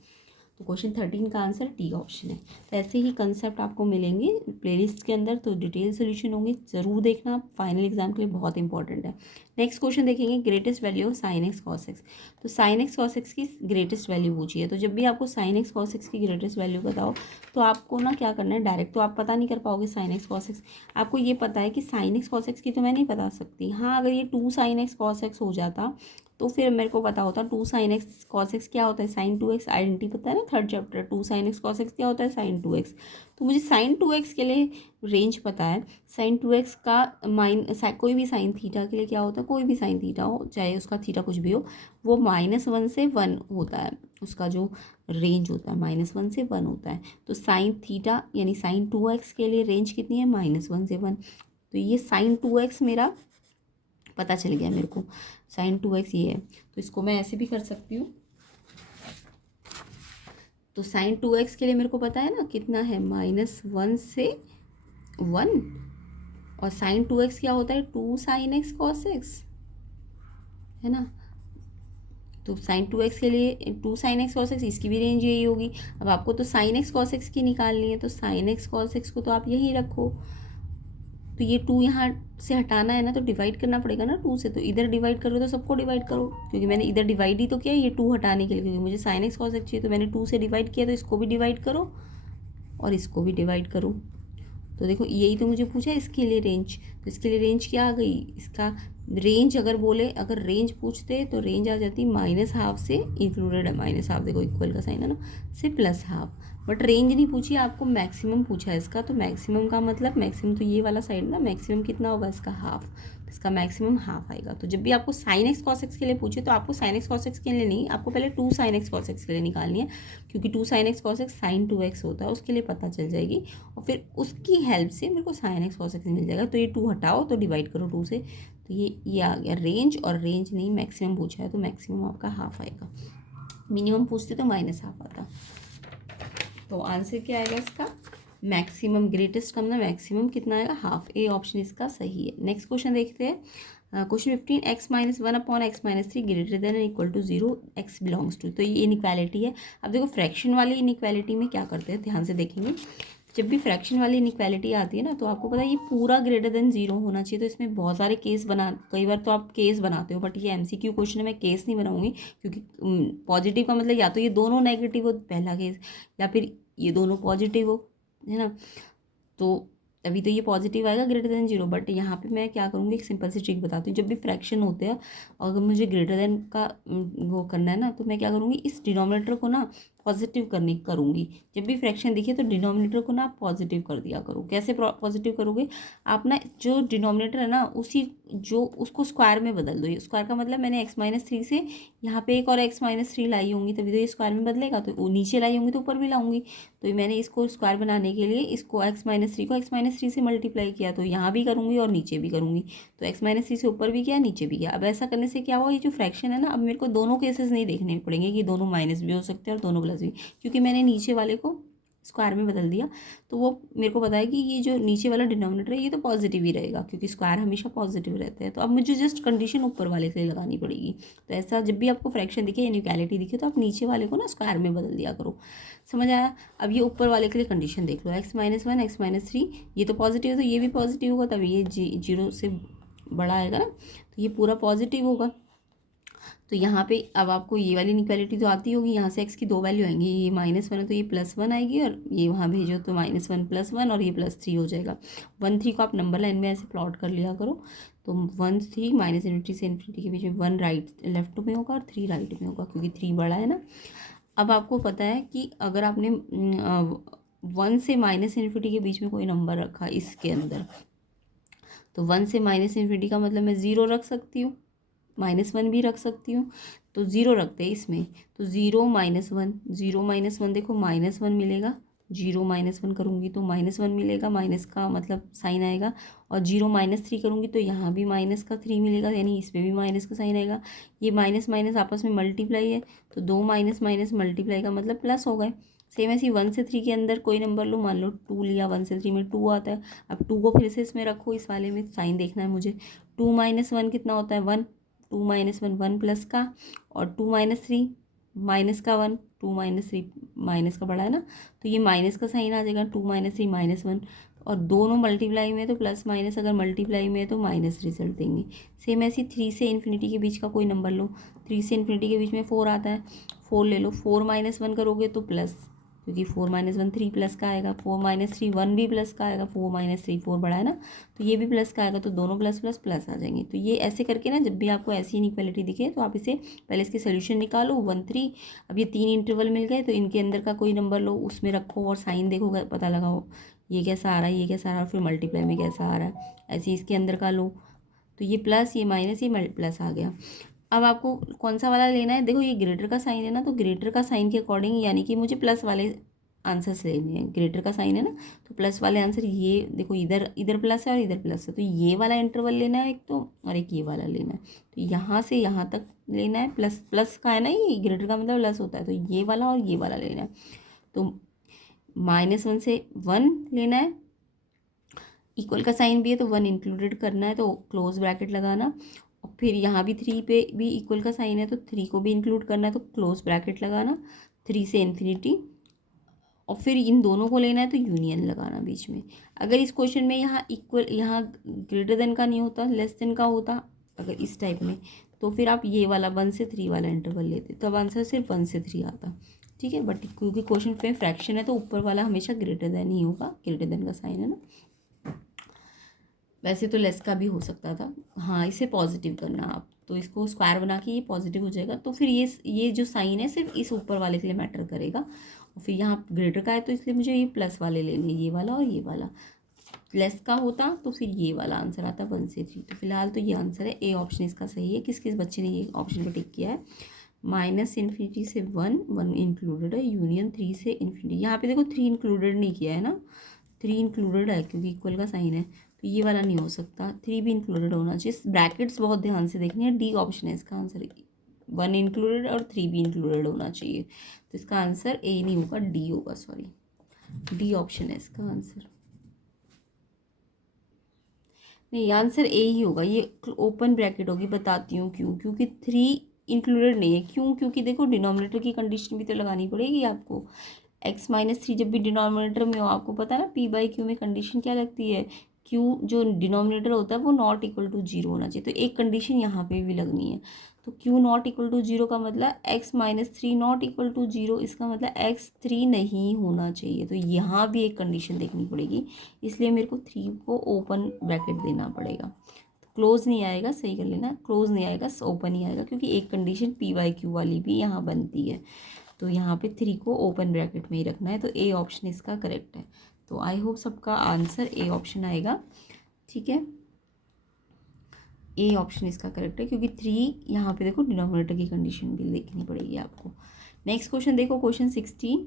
तो क्वेश्चन 13 का आंसर डी ऑप्शन है। तो ऐसे ही कंसेप्ट आपको मिलेंगे प्लेलिस्ट के अंदर, तो डिटेल सोल्यूशन होंगे, ज़रूर देखना, फाइनल एग्जाम के लिए बहुत इंपॉर्टेंट है। नेक्स्ट क्वेश्चन देखेंगे, greatest value of sine x cos x. तो साइन एक्स कॉस एक्स की ग्रेटेस्ट वैल्यू पूछी है, तो जब भी आपको साइन एक्स कॉस एक्स की ग्रेटेस्ट वैल्यू बताओ तो आपको ना क्या करना है, डायरेक्ट तो आप पता नहीं कर पाओगे साइन एक्स कॉस एक्स। आपको ये पता है कि साइन एक्स कॉस एक्स की तो मैं नहीं बता सकती। हाँ, अगर ये 2 साइन एक्स कॉस एक्स हो जाता तो फिर मेरे को पता होता 2 साइन एक्स कॉस एक्स क्या होता है, साइन 2x आइडेंटिटी पता है ना, third chapter. 2 sine x cos x क्या होता है, साइन 2x। तो मुझे साइन 2x के लिए रेंज पता है। साइन 2x का कोई भी साइन थीटा के लिए क्या होता है, कोई भी साइन थीटा हो, चाहे उसका थीटा कुछ भी हो, वो -1 से 1 होता है। उसका जो रेंज होता है -1 से 1 होता है। तो साइन थीटा यानी साइन 2x के लिए रेंज कितनी है, -1 से 1। तो ये साइन 2x मेरा पता चल गया मेरे को, साइन 2x ये है। तो इसको मैं ऐसे भी कर सकती हूँ। तो साइन 2x के लिए मेरे को पता है ना कितना है, -1 से 1। और साइन 2x क्या होता है, 2 साइन एक्स कॉस एक्स, है ना। तो साइन 2x के लिए 2 साइन एक्स कॉस एक्स, इसकी भी रेंज यही होगी। अब आपको तो साइन एक्स कॉस एक्स की निकालनी है, तो साइन एक्स कॉस एक्स को तो आप यही रखो। तो ये 2 यहाँ से हटाना है ना, तो डिवाइड करना पड़ेगा ना 2 से। तो इधर डिवाइड करो तो सबको डिवाइड करो, क्योंकि मैंने इधर डिवाइड ही तो किया ये 2 हटाने के लिए, क्योंकि मुझे साइन एक्स कॉस एक्स चाहिए। तो मैंने 2 से डिवाइड किया, तो इसको भी डिवाइड करो और इसको भी डिवाइड करो। तो देखो यही तो मुझे पूछा है इसके लिए रेंज। तो इसके लिए रेंज क्या आ गई, इसका रेंज अगर बोले, अगर रेंज पूछते तो रेंज आ जाती -½ से इंक्लूडेड है, -½ देखो इक्वल का साइन है ना, से +½ बट रेंज नहीं पूछी आपको, मैक्सिमम पूछा है इसका। तो मैक्सिमम का मतलब मैक्सिमम तो ये वाला साइड ना, मैक्सिमम कितना होगा इसका, ½ तो इसका मैक्सिमम ½ आएगा। तो जब भी आपको साइन एक्स कॉस एक्स के लिए पूछे तो आपको साइन एक्स कॉस एक्स के लिए नहीं, आपको पहले 2 साइन एक्स कॉस एक्स के लिए निकालनी है, क्योंकि 2 sine x cos x sine 2x होता है, उसके लिए पता चल जाएगी। और फिर उसकी हेल्प से मेरे को साइन एक्स कॉस एक्स मिल जाएगा। तो ये 2 हटाओ तो डिवाइड करो 2 से, तो ये आ गया रेंज। और रेंज नहीं मैक्सिमम पूछा है, तो मैक्सिमम आपका ½ आएगा। मिनिमम पूछते तो -½ आता। तो आंसर क्या आएगा इसका, मैक्सिमम, ग्रेटेस्ट का मतलब मैक्सिमम कितना आएगा, ½ ए ऑप्शन इसका सही है। नेक्स्ट क्वेश्चन देखते हैं, question 15, x - 1 / x - 3 greater than equal to 0, x belongs to. तो ये इनइक्वालिटी है। अब देखो फ्रैक्शन वाली इनइक्वालिटी में क्या करते हैं, ध्यान से देखेंगे। जब भी फ्रैक्शन वाली इनइक्वालिटी आती है ना, तो आपको पता है ये पूरा ग्रेटर देन 0 होना चाहिए। तो इसमें बहुत सारे केस कई बार तो आप केस बनाते हो, बट ये MCQ क्वेश्चन है, मैं केस नहीं बनाऊंगी, क्योंकि पॉजिटिव का मतलब या तो ये दोनों नेगेटिव हो पहला केस, या फिर ये दोनों पॉजिटिव हो, है ना। तो तभी तो ये पॉजिटिव आएगा ग्रेटर देन 0। बट यहाँ पे मैं क्या करूँगी, एक सिंपल सी ट्रिक बताती हूँ। जब भी फ्रैक्शन होते हैं और अगर मुझे ग्रेटर देन का वो करना है ना, तो मैं क्या करूँगी, इस डिनोमिनेटर को ना पॉजिटिव करूँगी। जब भी फ्रैक्शन दिखे तो डिनोमिनेटर को ना आप पॉजिटिव कर दिया करो। कैसे पॉजिटिव करोगे आप ना, जो डिनोमिनेटर है ना उसको स्क्वायर में बदल दो। स्क्वायर का मतलब मैंने x - 3 से यहाँ पे एक और x - 3 लाई होंगी, तभी तो ये स्क्वायर में बदलेगा। तो नीचे लाई होंगी तो ऊपर भी लाऊंगी। तो मैंने इसको स्क्वायर बनाने के लिए इसको x - 3 को x - 3 से मल्टीप्लाई किया, तो यहाँ भी करूँगी और नीचे भी करूँगी। तो x - 3 से ऊपर भी किया, नीचे भी किया। अब ऐसा करने से क्या हुआ, ये जो फ्रैक्शन है ना, अब मेरे को दोनों केसेस नहीं देखने पड़ेंगे कि दोनों माइनस भी हो सकते हैं और दोनों प्लस भी, क्योंकि मैंने नीचे वाले को स्क्वायर में बदल दिया। तो वो मेरे को पता है कि ये जो नीचे वाला डिनोमिनेटर है ये तो पॉजिटिव ही रहेगा, क्योंकि स्क्वायर हमेशा पॉजिटिव रहते हैं। तो अब मुझे जस्ट कंडीशन ऊपर वाले के लिए लगानी पड़ेगी। तो ऐसा जब भी आपको फ्रैक्शन दिखे, इनइक्वालिटी दिखे, तो आप नीचे वाले को ना स्क्वायर में बदल दिया करो। समझ आया। अब ये ऊपर वाले के लिए कंडीशन देख लो, x - 1 x - 3 ये तो पॉजिटिव है, तो ये भी पॉजिटिव होगा, तभी ये 0 से बड़ा आएगा ना, तो ये पूरा पॉजिटिव होगा। तो यहाँ पे अब आपको ये वाली इनइक्वालिटी तो आती होगी, यहाँ से x की 2 वैल्यू आएंगी, ये -1 है तो ये +1 आएगी, और ये वहाँ भेजो तो -1 +1 और ये +3 हो जाएगा। 1 3 को आप नंबर लाइन में ऐसे प्लॉट कर लिया करो। तो 1 3 -∞ से इन्फिनिटी के बीच में 1 लेफ्ट में होगा और 3 राइट में होगा, क्योंकि 3 बड़ा है ना। अब आपको पता है कि अगर आपने 1 से -∞ के बीच में कोई नंबर रखा इसके अंदर, तो 1 से -∞ का मतलब मैं 0 रख सकती हूँ, -1 भी रख सकती हूँ। तो 0 रखते हैं इसमें, तो 0 - 1, 0 - 1 देखो -1 मिलेगा, जीरो -1 करूँगी तो -1 मिलेगा, माइनस का मतलब साइन आएगा। और 0 -3 करूँगी तो यहाँ भी माइनस का 3 मिलेगा, यानी इस पर भी माइनस का साइन आएगा। ये माइनस माइनस आपस में मल्टीप्लाई है, तो 2 माइनस माइनस मल्टीप्लाई का मतलब प्लस हो गए। सेम ऐसे 1 से 3 के अंदर कोई नंबर लो, मान लो 2 लिया, 1 से 3 में 2 आता है। अब 2 को फिर से इसमें रखो, इस वाले में साइन देखना है मुझे। 2 -1 कितना होता है 1, 2 -1 1 प्लस का, और 2 -3 माइनस का 1, 2 -3 माइनस का बड़ा है ना, तो ये माइनस का साइन आ जाएगा। 2 -3 -1, और दोनों मल्टीप्लाई में तो प्लस माइनस, अगर मल्टीप्लाई में है तो माइनस रिजल्ट देंगे। सेम ऐसी 3 से इन्फिनिटी के बीच का कोई नंबर लो, 3 से इन्फिनिटी के बीच में 4 आता है, 4 ले लो। 4 -1 करोगे तो प्लस, क्योंकि 4 -1 3 प्लस का आएगा। 4 -3 1 भी प्लस का आएगा। 4 -3 4 बड़ा है ना, तो ये भी प्लस का आएगा, तो दोनों प्लस प्लस प्लस आ जाएंगे। तो ये ऐसे करके ना, जब भी आपको ऐसी इनइक्वालिटी दिखे तो आप इसे पहले इसके सोल्यूशन निकालो 1 3। अब ये 3 इंटरवल मिल गए, तो इनके अंदर का कोई नंबर लो, उसमें रखो और साइन देखो, पता लगाओ ये कैसा आ रहा है, ये कैसा आ रहा है, फिर मल्टीप्लाई में कैसा आ रहा है, ऐसे इसके अंदर का लो। तो ये प्लस, ये माइनस, ये प्लस आ गया। अब आपको कौन सा वाला लेना है, देखो ये ग्रेटर का साइन है ना, तो ग्रेटर का साइन के अकॉर्डिंग यानी कि मुझे प्लस वाले आंसर्स लेने हैं। ग्रेटर का साइन है ना, तो प्लस वाले आंसर ये देखो, इधर इधर प्लस है और इधर प्लस है, तो ये वाला इंटरवल लेना है एक तो, और एक ये वाला लेना है। तो यहाँ से यहाँ तक लेना है, प्लस प्लस का है ना, ये ग्रेटर का मतलब प्लस होता है, तो ये वाला और ये वाला लेना है। तो -1 से 1 लेना है, इक्वल का साइन भी है तो 1 इंक्लूडेड करना है, तो क्लोज ब्रैकेट लगाना। और फिर यहाँ भी 3 पे भी इक्वल का साइन है, तो 3 को भी इंक्लूड करना है, तो क्लोज ब्रैकेट लगाना 3 से इन्फिनिटी। और फिर इन दोनों को लेना है तो यूनियन लगाना बीच में। अगर इस क्वेश्चन में यहाँ इक्वल, यहाँ ग्रेटर देन का नहीं होता, लेस देन का होता, अगर इस टाइप में, तो फिर आप ये वाला 1 से 3 वाला इंटरवल लेते, तब आंसर सिर्फ 1 से 3 आता। ठीक है, बट क्योंकि क्वेश्चन में फ्रैक्शन है तो ऊपर वाला हमेशा ग्रेटर देन ही होगा, ग्रेटर देन का साइन है ना। वैसे तो लेस का भी हो सकता था, हाँ इसे पॉजिटिव करना आप, तो इसको स्क्वायर बना के ये पॉजिटिव हो जाएगा, तो फिर ये जो साइन है सिर्फ इस ऊपर वाले के लिए मैटर करेगा। और फिर यहाँ ग्रेटर का है तो इसलिए मुझे ये प्लस वाले लेने, ये वाला और ये वाला। लेस का होता तो फिर ये वाला आंसर आता 1 से 3। तो फिलहाल तो ये आंसर है, ए ऑप्शन इसका सही है। किस किस बच्चे ने ये ऑप्शन पे टिक किया है? -इन्फिनिटी से 1 इंक्लूडेड है, यूनियन 3 से इन्फिनिटी। यहाँ पे देखो 3 इंक्लूडेड नहीं किया है ना, 3 इंक्लूडेड है क्योंकि इक्वल का साइन है, तो ये वाला नहीं हो सकता, 3 भी इंक्लूडेड होना चाहिए। ब्रैकेट्स बहुत ध्यान से देखनी है। डी ऑप्शन है इसका आंसर, 1 इंक्लूडेड और 3 भी इंक्लूडेड होना चाहिए, तो इसका आंसर ए नहीं होगा, डी होगा, सॉरी डी ऑप्शन है इसका आंसर। नहीं, आंसर ए ही होगा, ये ओपन ब्रैकेट होगी, बताती हूँ क्यों, क्योंकि 3 इंक्लूडेड नहीं है। क्यों? क्योंकि देखो डिनोमिनेटर की कंडीशन भी तो लगानी पड़ेगी आपको। x-3 जब भी डिनोमिनेटर में हो, आपको पता है ना p/q में कंडीशन क्या लगती है, q जो डिनोमिनेटर होता है वो नॉट इक्वल टू 0 होना चाहिए, तो एक कंडीशन यहाँ पे भी लगनी है। तो q नॉट इक्वल टू 0 का मतलब x-3 नॉट इक्वल टू 0, इसका मतलब x3 नहीं होना चाहिए, तो यहाँ भी एक कंडीशन देखनी पड़ेगी, इसलिए मेरे को 3 को ओपन ब्रैकेट देना पड़ेगा। क्लोज नहीं आएगा, सही कर लेना, क्लोज नहीं आएगा, ओपन ही आएगा, क्योंकि एक कंडीशन p/q वाली भी यहाँ बनती है, तो यहाँ पे 3 को ओपन ब्रैकेट में ही रखना है, तो ए ऑप्शन इसका करेक्ट है। तो आई होप सबका आंसर ए ऑप्शन आएगा। ठीक है, ए ऑप्शन इसका करेक्ट है, क्योंकि 3 यहाँ पे देखो डिनोमिनेटर की कंडीशन भी देखनी पड़ेगी आपको। नेक्स्ट क्वेश्चन देखो, question 16,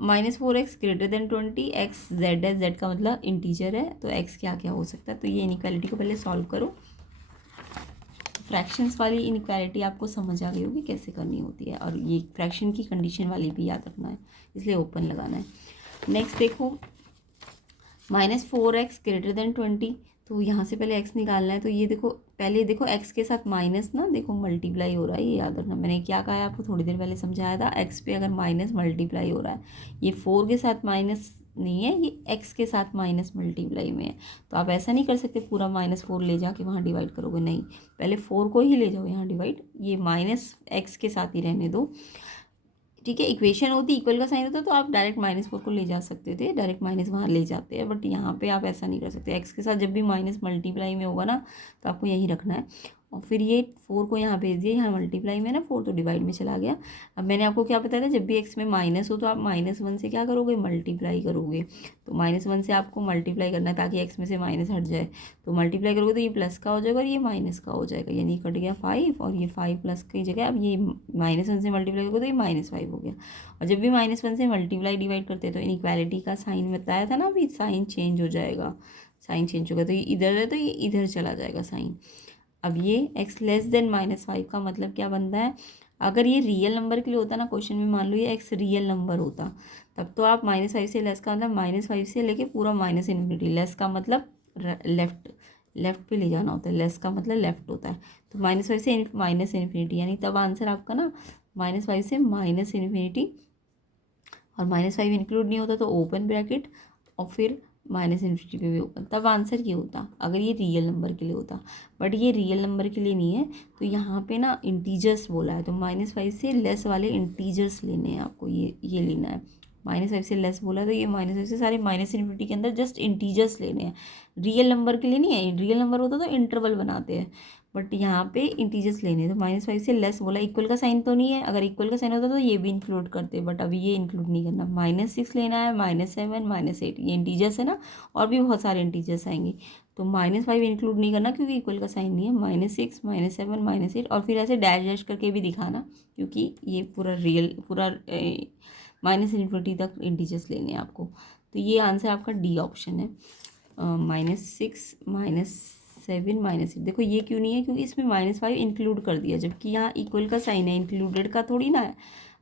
-4x greater than 20, x z है, z का मतलब इंटीजर है, तो x क्या क्या हो सकता है, तो ये इनइक्वालिटी को पहले सॉल्व करो। फ्रैक्शंस वाली इनइक्वालिटी आपको समझ आ गई होगी कैसे करनी होती है, और ये फ्रैक्शन की कंडीशन वाली भी याद रखना है, इसलिए ओपन लगाना है। नेक्स्ट देखो, -4x ग्रेटर देन 20, तो यहाँ से पहले x निकालना है, तो ये देखो पहले देखो x के साथ माइनस ना देखो मल्टीप्लाई हो रहा है, ये याद रखना। मैंने क्या कहा है आपको थोड़ी देर पहले समझाया था, x पे अगर माइनस मल्टीप्लाई हो रहा है, ये 4 के साथ माइनस नहीं है, ये x के साथ माइनस मल्टीप्लाई में है, तो आप ऐसा नहीं कर सकते पूरा -4 ले जाके वहाँ डिवाइड करोगे, नहीं, पहले 4 को ही ले जाओ यहाँ डिवाइड, ये -x के साथ ही रहने दो। ठीक है, इक्वेशन होती इक्वल का साइन होता तो आप डायरेक्ट -4 को ले जा सकते थे, डायरेक्ट माइनस वहाँ ले जाते हैं, बट यहाँ पे आप ऐसा नहीं कर सकते। x के साथ जब भी माइनस मल्टीप्लाई में होगा ना, तो आपको यहीं रखना है। और फिर ये 4 को यहाँ भेज दिया, यहाँ मल्टीप्लाई में ना 4 तो डिवाइड में चला गया। अब मैंने आपको क्या बताया था, जब भी x में माइनस हो तो आप -1 से क्या करोगे, मल्टीप्लाई करोगे। तो -1 से आपको मल्टीप्लाई करना है ताकि x में से माइनस हट जाए। तो मल्टीप्लाई करोगे तो ये प्लस का हो जाएगा और ये माइनस का हो जाएगा, यानी कट गया 5 और ये 5 प्लस की जगह अब ये -1 से मल्टीप्लाई करोगे तो ये -5 हो गया। और जब भी -1 से मल्टीप्लाई डिवाइड करते हैं तो इनइक्वालिटी का साइन बताया था ना, अभी साइन चेंज हो जाएगा, साइन चेंज होगा। तो ये इधर है तो ये इधर चला जाएगा साइन। अब ये x लेस देन -5 का मतलब क्या बनता है, अगर ये रियल नंबर के लिए होता ना क्वेश्चन में, मान लो ये x रियल नंबर होता, तब तो आप -5 से लेस का मतलब -5 से लेके पूरा -इन्फिनिटी, लेस का मतलब लेफ्ट लेफ्ट पे ले जाना होता है, लेस का मतलब लेफ्ट होता है। तो -5 से -इन्फिनिटी, यानी तब आंसर आपका ना -5 से -इन्फिनिटी, और -5 इंक्लूड नहीं होता तो ओपन ब्रैकेट और फिर -इन्फिनिटी पे भी ओपन, तब आंसर ये होता अगर ये रियल नंबर के लिए होता। बट ये रियल नंबर के लिए नहीं है, तो यहाँ पे ना इंटीजर्स बोला है, तो -5 से लेस वाले इंटीजर्स लेने हैं आपको, ये लेना है। -5 से लेस बोला है तो ये -5 से सारे -इन्फिनिटी के अंदर जस्ट इंटीजर्स लेने हैं, रियल नंबर के लिए नहीं है। रियल नंबर होता तो इंटरवल बनाते हैं, बट यहाँ पे इंटीजर्स लेने हैं। तो -5 से लेस बोला, इक्वल का साइन तो नहीं है, अगर इक्वल का साइन होता तो ये भी इंक्लूड करते, बट अभी ये इंक्लूड नहीं करना। -6 लेना है, -7, -8, ये इंटीजर्स है ना, और भी बहुत सारे इंटीजर्स आएंगे। तो -5 इंक्लूड नहीं करना क्योंकि इक्वल का साइन नहीं है। -6, -7, -8, और फिर ऐसे डैश डैश करके भी दिखाना, क्योंकि ये पूरा रियल पूरा -इन्फिनिटी तक इंटीजर्स लेने हैं आपको। तो ये आंसर आपका डी ऑप्शन है, -6, -7, -8। देखो ये क्यों नहीं है, क्योंकि इसमें -5 इंक्लूड कर दिया, जबकि यहाँ इक्वल का साइन है, इंक्लूडेड का थोड़ी ना है।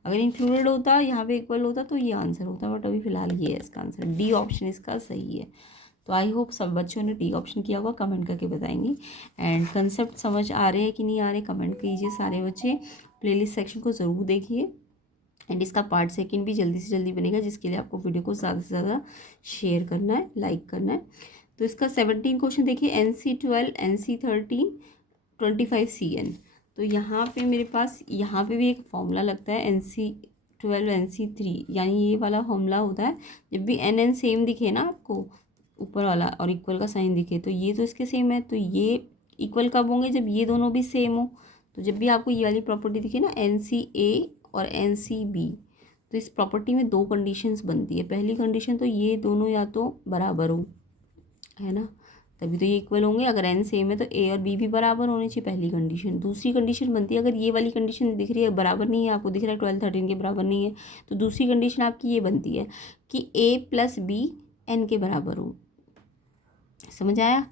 अगर इंक्लूडेड होता, यहाँ पे इक्वल होता तो ये आंसर होता, बट अभी फिलहाल ये है इसका आंसर, डी ऑप्शन इसका सही है। तो आई होप सब बच्चों ने डी ऑप्शन किया होगा, कमेंट करके बताएंगे। एंड कंसेप्ट समझ आ रहे हैं कि नहीं आ रहे, कमेंट कीजिए सारे बच्चे। प्लेलिस्ट सेक्शन को ज़रूर देखिए, एंड इसका पार्ट 2 भी जल्दी से जल्दी बनेगा, जिसके लिए आपको वीडियो को ज़्यादा से ज़्यादा शेयर करना है, लाइक करना है। तो इसका 17 क्वेश्चन देखिए, NC12, NC13, 25 CN। तो यहाँ पे मेरे पास यहाँ पे भी एक फॉर्मूला लगता है, NC12 NC3, यानी ये वाला फॉर्मूला होता है जब भी NN सेम दिखे ना आपको ऊपर वाला और इक्वल का साइन दिखे, तो ये तो इसके सेम है, तो ये इक्वल कब होंगे, जब ये दोनों भी सेम हो। तो जब भी आपको ये वाली प्रॉपर्टी दिखे ना, NCA और NCB, तो इस प्रॉपर्टी में 2 कंडीशंस बनती है। पहली कंडीशन तो ये दोनों या तो बराबर हो, है ना, तभी तो ये इक्वल होंगे। अगर n सेम है तो a और b भी बराबर होने चाहिए, पहली कंडीशन। दूसरी कंडीशन बनती है, अगर ये वाली कंडीशन दिख रही है बराबर नहीं है, आपको दिख रहा है 12, 13 के बराबर नहीं है, तो दूसरी कंडीशन आपकी ये बनती है कि a + b n के बराबर हो। समझ आया?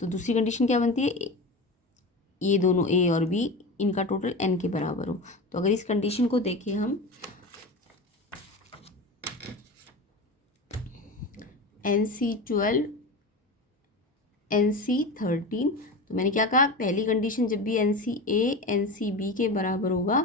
तो दूसरी कंडीशन क्या बनती है, ये दोनों a और b इनका टोटल n के बराबर हो। तो अगर इस कंडीशन को देखें हम, NC12 NC13, तो मैंने क्या कहा, पहली कंडीशन जब भी NCA NCB के बराबर होगा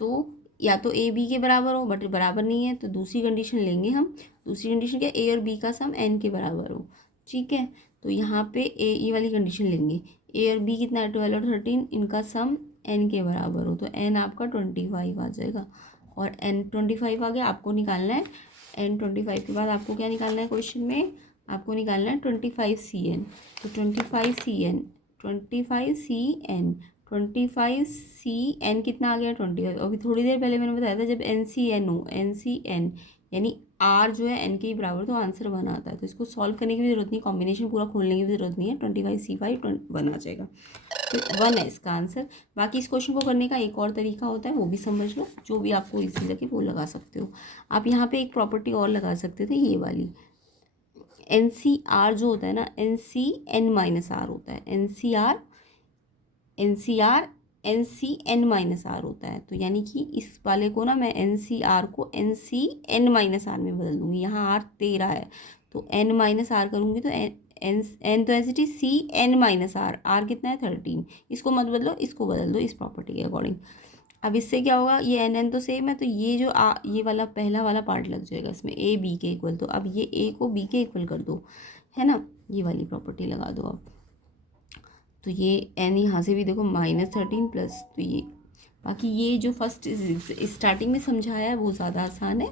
तो या तो A B के बराबर हो, बट बराबर नहीं है तो दूसरी कंडीशन लेंगे हम। दूसरी कंडीशन क्या, A और B का सम n के बराबर हो। ठीक है, तो यहाँ पे ये वाली कंडीशन लेंगे, A और B कितना है 12 और 13, इनका सम n के बराबर हो, तो n आपका 25 आ जाएगा। और n 25 आ गया, आपको निकालना है n 25 के बाद आपको क्या निकालना है, क्वेश्चन में आपको निकालना है 25 CN। तो 25 CN 25 CN कितना आ गया 25। अभी थोड़ी देर पहले मैंने बताया था जब NCN हो, NCN यानी R जो है N के ही बराबर, तो आंसर 1 आता है। तो इसको सॉल्व करने की भी जरूरत नहीं, कॉम्बिनेशन पूरा खोलने की भी जरूरत नहीं है, 25 C5 1 आ जाएगा, तो 1 है इसका आंसर। बाकी इस क्वेश्चन को करने का एक और तरीका होता है, वो भी समझ लो, जो भी आपको इजी लगे वो लगा सकते हो। आप यहाँ पे एक प्रॉपर्टी और लगा सकते थे, ये वाली NCR जो होता है ना, NCN-R होता है, NCR NCN-R होता है। तो यानी कि इस वाले को ना मैं NCR को NCN-R में बदल दूँगी। यहाँ R 13 है तो N-R करूँगी तो N तो ऐसे CN-R, R कितना है 13। इसको मत बदलो, इसको बदल दो इस प्रॉपर्टी के अकॉर्डिंग। अब इससे क्या होगा, ये NN तो सेम है, तो ये जो ये वाला पहला वाला पार्ट लग जाएगा इसमें, A B के इक्वल। तो अब ये A को B के इक्वल कर दो, है ना, ये वाली प्रॉपर्टी लगा दो अब। तो ये n यहाँ से भी देखो -13 प्लस, तो ये बाकी ये जो फर्स्ट स्टार्टिंग में समझाया है वो ज़्यादा आसान है।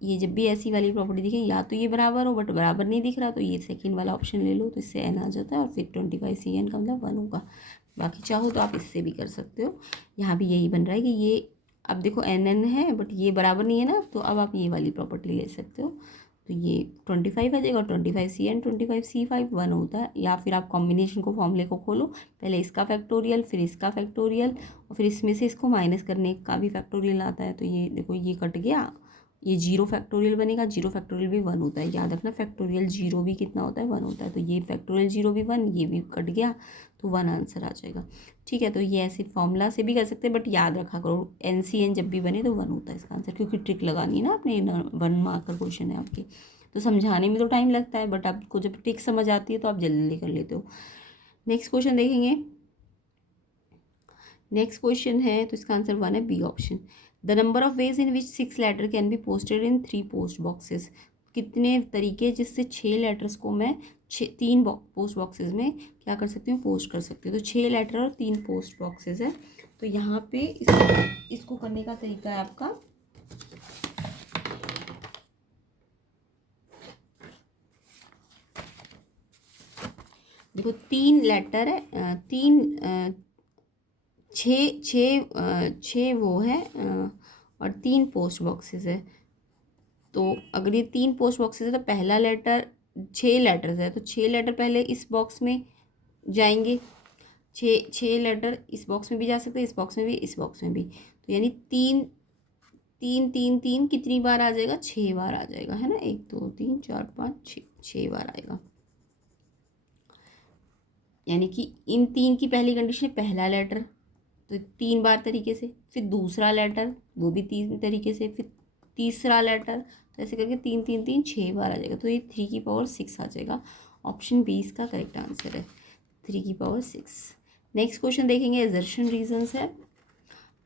ये जब भी ऐसी वाली प्रॉपर्टी दिखे, या तो ये बराबर हो बट बराबर नहीं दिख रहा, तो ये सेकंड वाला ऑप्शन ले लो, तो इससे n आ जाता है और फिर 25 CN का मतलब 1 होगा। बाकी चाहो तो आप इससे भी कर सकते हो। यहाँ भी यही बन रहा है कि ये अब देखो NN है बट ये बराबर नहीं है ना, तो अब आप ये वाली प्रॉपर्टी ले सकते हो। तो ये 25 आ जाएगा और 25C एंड 25C5 1 होता है। या फिर आप कॉम्बिनेशन को फॉर्मूले को खोलो, पहले इसका फैक्टोरियल फिर इसका फैक्टोरियल और फिर इसमें से इसको माइनस करने का भी फैक्टोरियल आता है। तो ये देखो ये कट गया, ये 0 फैक्टोरियल बनेगा, 0 फैक्टोरियल भी 1 होता है, याद रखना फैक्टोरियल 0 भी कितना होता है 1 होता है। तो ये फैक्टोरियल 0 भी 1, ये भी कट गया तो 1 आंसर आ जाएगा। ठीक है, तो ये ऐसे फॉर्मूला से भी कर सकते हैं बट याद रखा करो NCN जब भी बने तो 1 होता है इसका आंसर, क्योंकि ट्रिक लगानी है ना आपने, 1 मार्कर क्वेश्चन है आपके, तो समझाने में तो टाइम लगता है बट आपको जब ट्रिक समझ आती है तो आप जल्दी कर लेते हो। नेक्स्ट क्वेश्चन देखेंगे। नेक्स्ट क्वेश्चन है तो इसका आंसर 1 है B option. The number of ways in which 6 letter can be posted in 3 post boxes. कितने तरीके जिससे 6 लेटर्स को मैं 3 पोस्ट बॉक्सेस में क्या कर सकती हूँ, पोस्ट कर सकती हूँ। तो 6 लेटर और 3 पोस्ट बॉक्सेस है। तो यहाँ पे इसको करने का तरीका है आपका, देखो 3 लेटर है, 6 वो है और 3 पोस्ट बॉक्सेस है। तो अगर ये 3 पोस्ट बॉक्सेस है तो पहला लेटर 6 लेटर्स है तो 6 लेटर पहले इस बॉक्स में जाएंगे, 6 लेटर इस बॉक्स में भी जा सकते हैं, इस बॉक्स में भी, इस बॉक्स में भी। तो यानी 3 3 3 3 कितनी बार आ जाएगा, 6 बार आ जाएगा, है ना। 1 2 3 4 5 6 बार आएगा। यानी कि इन 3 की पहली कंडीशन है पहला लेटर तो 3 बार तरीके से, फिर दूसरा लेटर वो भी 3 तरीके से, फिर तीसरा लेटर, तो ऐसे करके 3 3 3 6 बार आ जाएगा। तो ये 3 की पावर 6 आ जाएगा। ऑप्शन बी इसका करेक्ट आंसर है, 3 की पावर 6। नेक्स्ट क्वेश्चन देखेंगे, एजर्शन रीजंस है।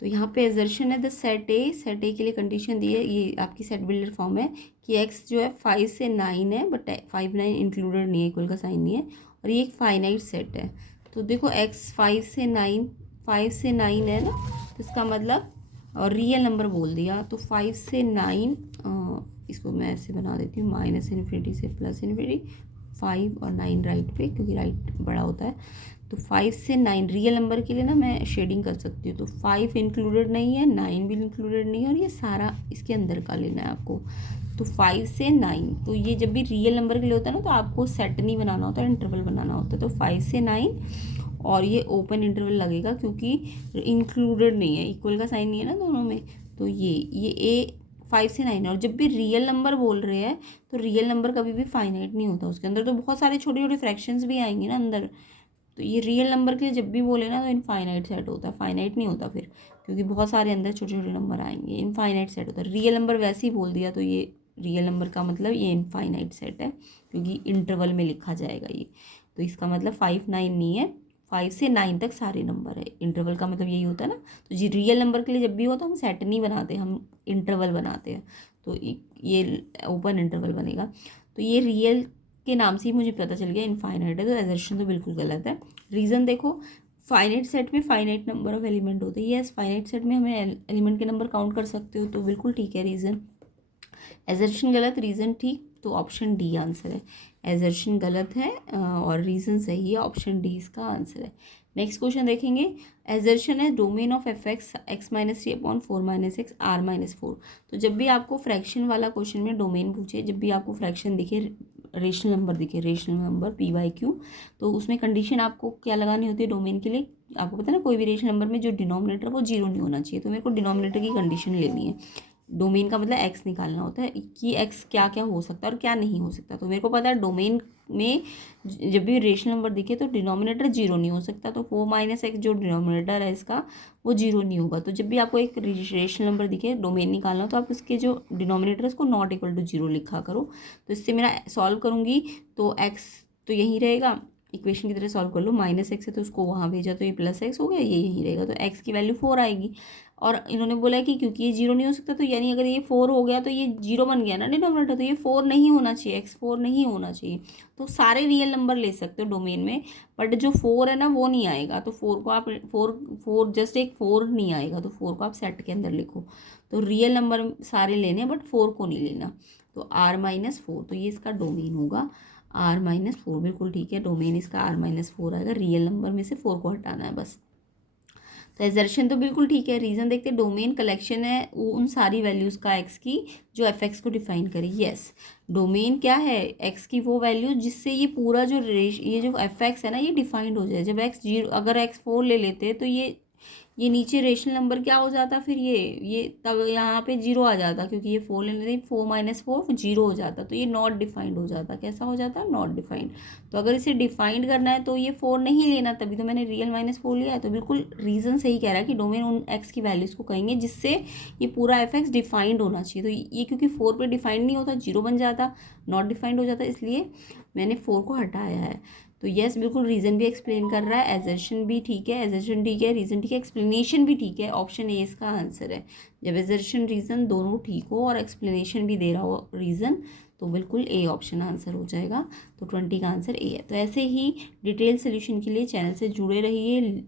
तो यहाँ पे एजर्शन है द सेट ए के लिए कंडीशन दी है, ये आपकी सेट बिल्डर फॉर्म है कि एक्स जो है 5 से 9 है बट 5 9 इंक्लूडेड नहीं है, इक्वल का साइन नहीं है और ये एक फाइनाइट सेट है। तो देखो एक्स 5 से 9 है ना, तो इसका मतलब और रियल नंबर बोल दिया तो 5 से 9, इसको मैं ऐसे बना देती हूँ -∞ से +∞, 5 और 9 राइट पे क्योंकि राइट बड़ा होता है। तो 5 से 9 रियल नंबर के लिए ना मैं शेडिंग कर सकती हूँ। तो 5 इंक्लूडेड नहीं है, 9 भी इंक्लूडेड नहीं है और ये सारा इसके अंदर का लेना है आपको। तो 5 से 9, तो ये जब भी रियल नंबर के लिए होता है ना तो आपको सेट नहीं बनाना होता है, इंटरवल बनाना होता है। तो 5 से 9 और ये ओपन इंटरवल लगेगा क्योंकि इंक्लूडेड नहीं है, इक्वल का साइन नहीं है ना दोनों में। तो ये ए 5 से 9 और जब भी रियल नंबर बोल रहे हैं तो रियल नंबर कभी भी फाइनाइट नहीं होता, उसके अंदर तो बहुत सारे छोटे छोटे फ्रैक्शंस भी आएंगे ना अंदर। तो ये रियल नंबर के लिए जब भी बोले ना तो इनफाइनाइट सेट होता है, फाइनाइट नहीं होता फिर, क्योंकि बहुत सारे अंदर छोटे छोटे नंबर आएंगे, इनफाइनाइट सेट होता है। रियल नंबर वैसे ही बोल दिया तो ये रियल नंबर का मतलब ये इनफाइनाइट सेट है क्योंकि इंटरवल में लिखा जाएगा ये। तो इसका मतलब 5 9 नहीं है, 5 से 9 तक सारे नंबर है। इंटरवल का मतलब यही होता है ना। तो जी रियल नंबर के लिए जब भी होता है हम सेट नहीं बनाते, हम इंटरवल बनाते हैं। तो ये ओपन इंटरवल बनेगा। तो ये रियल के नाम से ही मुझे पता चल गया इनफाइनाइट है, तो एजर्शन तो बिल्कुल गलत है। रीज़न देखो, फाइनाइट सेट में फाइनाइट नंबर ऑफ एलिमेंट होते हैं। यस, फाइनाइट सेट में हमें एलिमेंट के नंबर काउंट कर सकते हो, तो बिल्कुल ठीक है रीज़न। एजर्शन गलत, रीज़न ठीक, तो ऑप्शन डी आंसर है। एजर्शन गलत है और रीज़न सही है, ऑप्शन डी इसका आंसर है। नेक्स्ट क्वेश्चन देखेंगे। एजर्शन है domain of F x x-3/4 - x r-4। तो जब भी आपको फ्रैक्शन वाला क्वेश्चन में डोमेन पूछे, जब भी आपको फ्रैक्शन दिखे, रेशनल नंबर दिखे, रेशनल नंबर p/q, तो उसमें कंडीशन आपको क्या लगानी होती है डोमेन के लिए। आपको पता है ना, कोई भी रेशनल नंबर में जो डिनोमिनेटर वो 0 नहीं होना चाहिए। तो मेरे को डिनोमिनेटर की कंडीशन लेनी है। डोमेन का मतलब एक्स निकालना होता है कि एक्स क्या क्या हो सकता है और क्या नहीं हो सकता। तो मेरे को पता है डोमेन में जब भी रेशनल नंबर दिखे तो डिनोमिनेटर 0 नहीं हो सकता। तो 4 - x जो डिनोमिनेटर है इसका वो 0 नहीं होगा। तो जब भी आपको एक रेशनल नंबर दिखे, डोमेन निकालना हो, तो आप इसके जो डिनोमिनेटर है उसको नॉट इक्वल टू 0 लिखा करो। तो इससे मेरा सॉल्व करूँगी तो एक्स तो यहीं रहेगा, इक्वेशन की तरह सॉल्व कर लो। -x है तो उसको वहाँ भेजा तो ये +x हो गया, ये यहीं रहेगा। तो x की वैल्यू 4 आएगी। और इन्होंने बोला है कि क्योंकि ये 0 नहीं हो सकता, तो यानी अगर ये 4 हो गया तो ये 0 बन गया ना डिनोमिनेटर, तो ये 4 नहीं होना चाहिए, x 4 नहीं होना चाहिए। तो सारे रियल नंबर ले सकते हो डोमेन में, बट जो 4 है ना वो नहीं आएगा। तो 4 को आप 4 जस्ट एक 4 नहीं आएगा, तो 4 को आप सेट के अंदर लिखो। तो रियल नंबर सारे लेने हैं बट 4 को नहीं लेना। तो r - 4, तो ये इसका डोमेन होगा। r-4, बिल्कुल ठीक है, डोमेन इसका r-4 आएगा, रियल नंबर में से 4 को हटाना है बस। तो एजर्शन तो बिल्कुल ठीक है। रीज़न देखते हैं, डोमेन कलेक्शन है वो उन सारी वैल्यूज़ का एक्स की जो एफ एक्स को डिफाइन करे। यस, डोमेन क्या है, एक्स की वो वैल्यू जिससे ये पूरा जो ये जो एफ एक्स है ना, ये डिफाइंड हो जाए। जब एक्स 0, अगर एक्स 4 ले लेते हैं तो ये नीचे रेशनल नंबर क्या हो जाता, फिर ये तब यहाँ पे 0 आ जाता, क्योंकि ये 4 लेने थे, 4 - 4 0 हो जाता, तो ये नॉट डिफाइंड हो जाता। कैसा हो जाता, नॉट डिफाइंड। तो अगर इसे डिफाइंड करना है तो ये 4 नहीं लेना, तभी तो मैंने रियल -4 लिया है। तो बिल्कुल रीज़न सही कह रहा है कि डोमेन उन एक्स की वैल्यूज़ को कहेंगे जिससे ये पूरा एफ एक्स डिफाइंड होना चाहिए। तो ये क्योंकि 4 पे डिफाइंड नहीं होता, 0 बन जाता, नॉट डिफाइंड हो जाता, इसलिए मैंने 4 को हटाया है। तो यस, बिल्कुल रीज़न भी एक्सप्लेन कर रहा है, एजर्शन भी ठीक है, एजर्शन ठीक है, रीज़न ठीक है, एक्सप्लेनेशन भी ठीक है। ऑप्शन ए इसका आंसर है। जब एजर्शन रीज़न दोनों ठीक हो और एक्सप्लेनेशन भी दे रहा हो रीज़न, तो बिल्कुल ए ऑप्शन आंसर हो जाएगा। तो 20 का आंसर ए है। तो ऐसे ही डिटेल सोल्यूशन के लिए चैनल से जुड़े रहिए,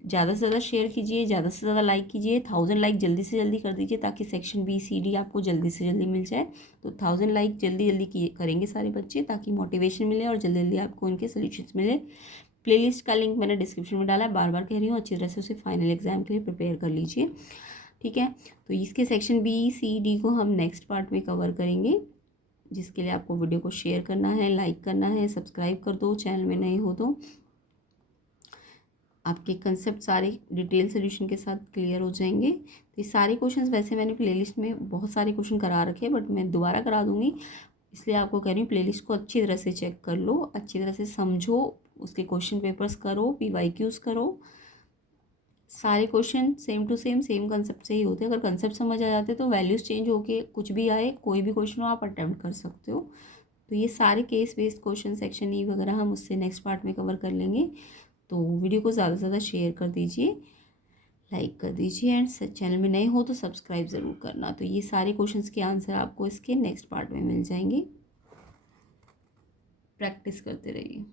ज़्यादा से ज़्यादा शेयर कीजिए, ज़्यादा से ज़्यादा लाइक कीजिए, 1000 लाइक जल्दी से जल्दी कर दीजिए ताकि सेक्शन बी सी डी आपको जल्दी से जल्दी मिल जाए। तो 1000 लाइक जल्दी जल्दी करेंगे सारे बच्चे, ताकि मोटिवेशन मिले और जल्दी जल्दी आपको इनके सोल्यूशंस मिले। प्लेलिस्ट का लिंक मैंने डिस्क्रिप्शन में डाला है, बार बार कह रही हूँ, अच्छी तरह से उसे फाइनल एग्जाम के लिए प्रिपेयर कर लीजिए, ठीक है। तो इसके सेक्शन बी सी डी को हम नेक्स्ट पार्ट में कवर करेंगे, जिसके लिए आपको वीडियो को शेयर करना है, लाइक करना है, सब्सक्राइब कर दो चैनल में नए हो तो। आपके कंसेप्ट सारे डिटेल सोल्यूशन के साथ क्लियर हो जाएंगे। तो ये सारे क्वेश्चंस वैसे मैंने प्लेलिस्ट में बहुत सारे क्वेश्चन करा रखे हैं, बट मैं दोबारा करा दूंगी, इसलिए आपको कह रही हूँ प्लेलिस्ट को अच्छी तरह से चेक कर लो, अच्छी तरह से समझो, उसके क्वेश्चन पेपर्स करो, PYQs करो। सारे क्वेश्चन सेम टू सेम कंसेप्ट से ही होते हैं। अगर कंसेप्ट समझ आ जाते तो वैल्यूज़ चेंज होके कुछ भी आए, कोई भी क्वेश्चन हो, आप अटैम्प्ट कर सकते हो। तो ये सारे case based question section E वगैरह हम उससे नेक्स्ट पार्ट में कवर कर लेंगे। तो वीडियो को ज़्यादा से ज़्यादा शेयर कर दीजिए, लाइक कर दीजिए, एंड चैनल में नए हो तो सब्सक्राइब ज़रूर करना। तो ये सारे क्वेश्चंस के आंसर आपको इसके नेक्स्ट पार्ट में मिल जाएंगे। प्रैक्टिस करते रहिए।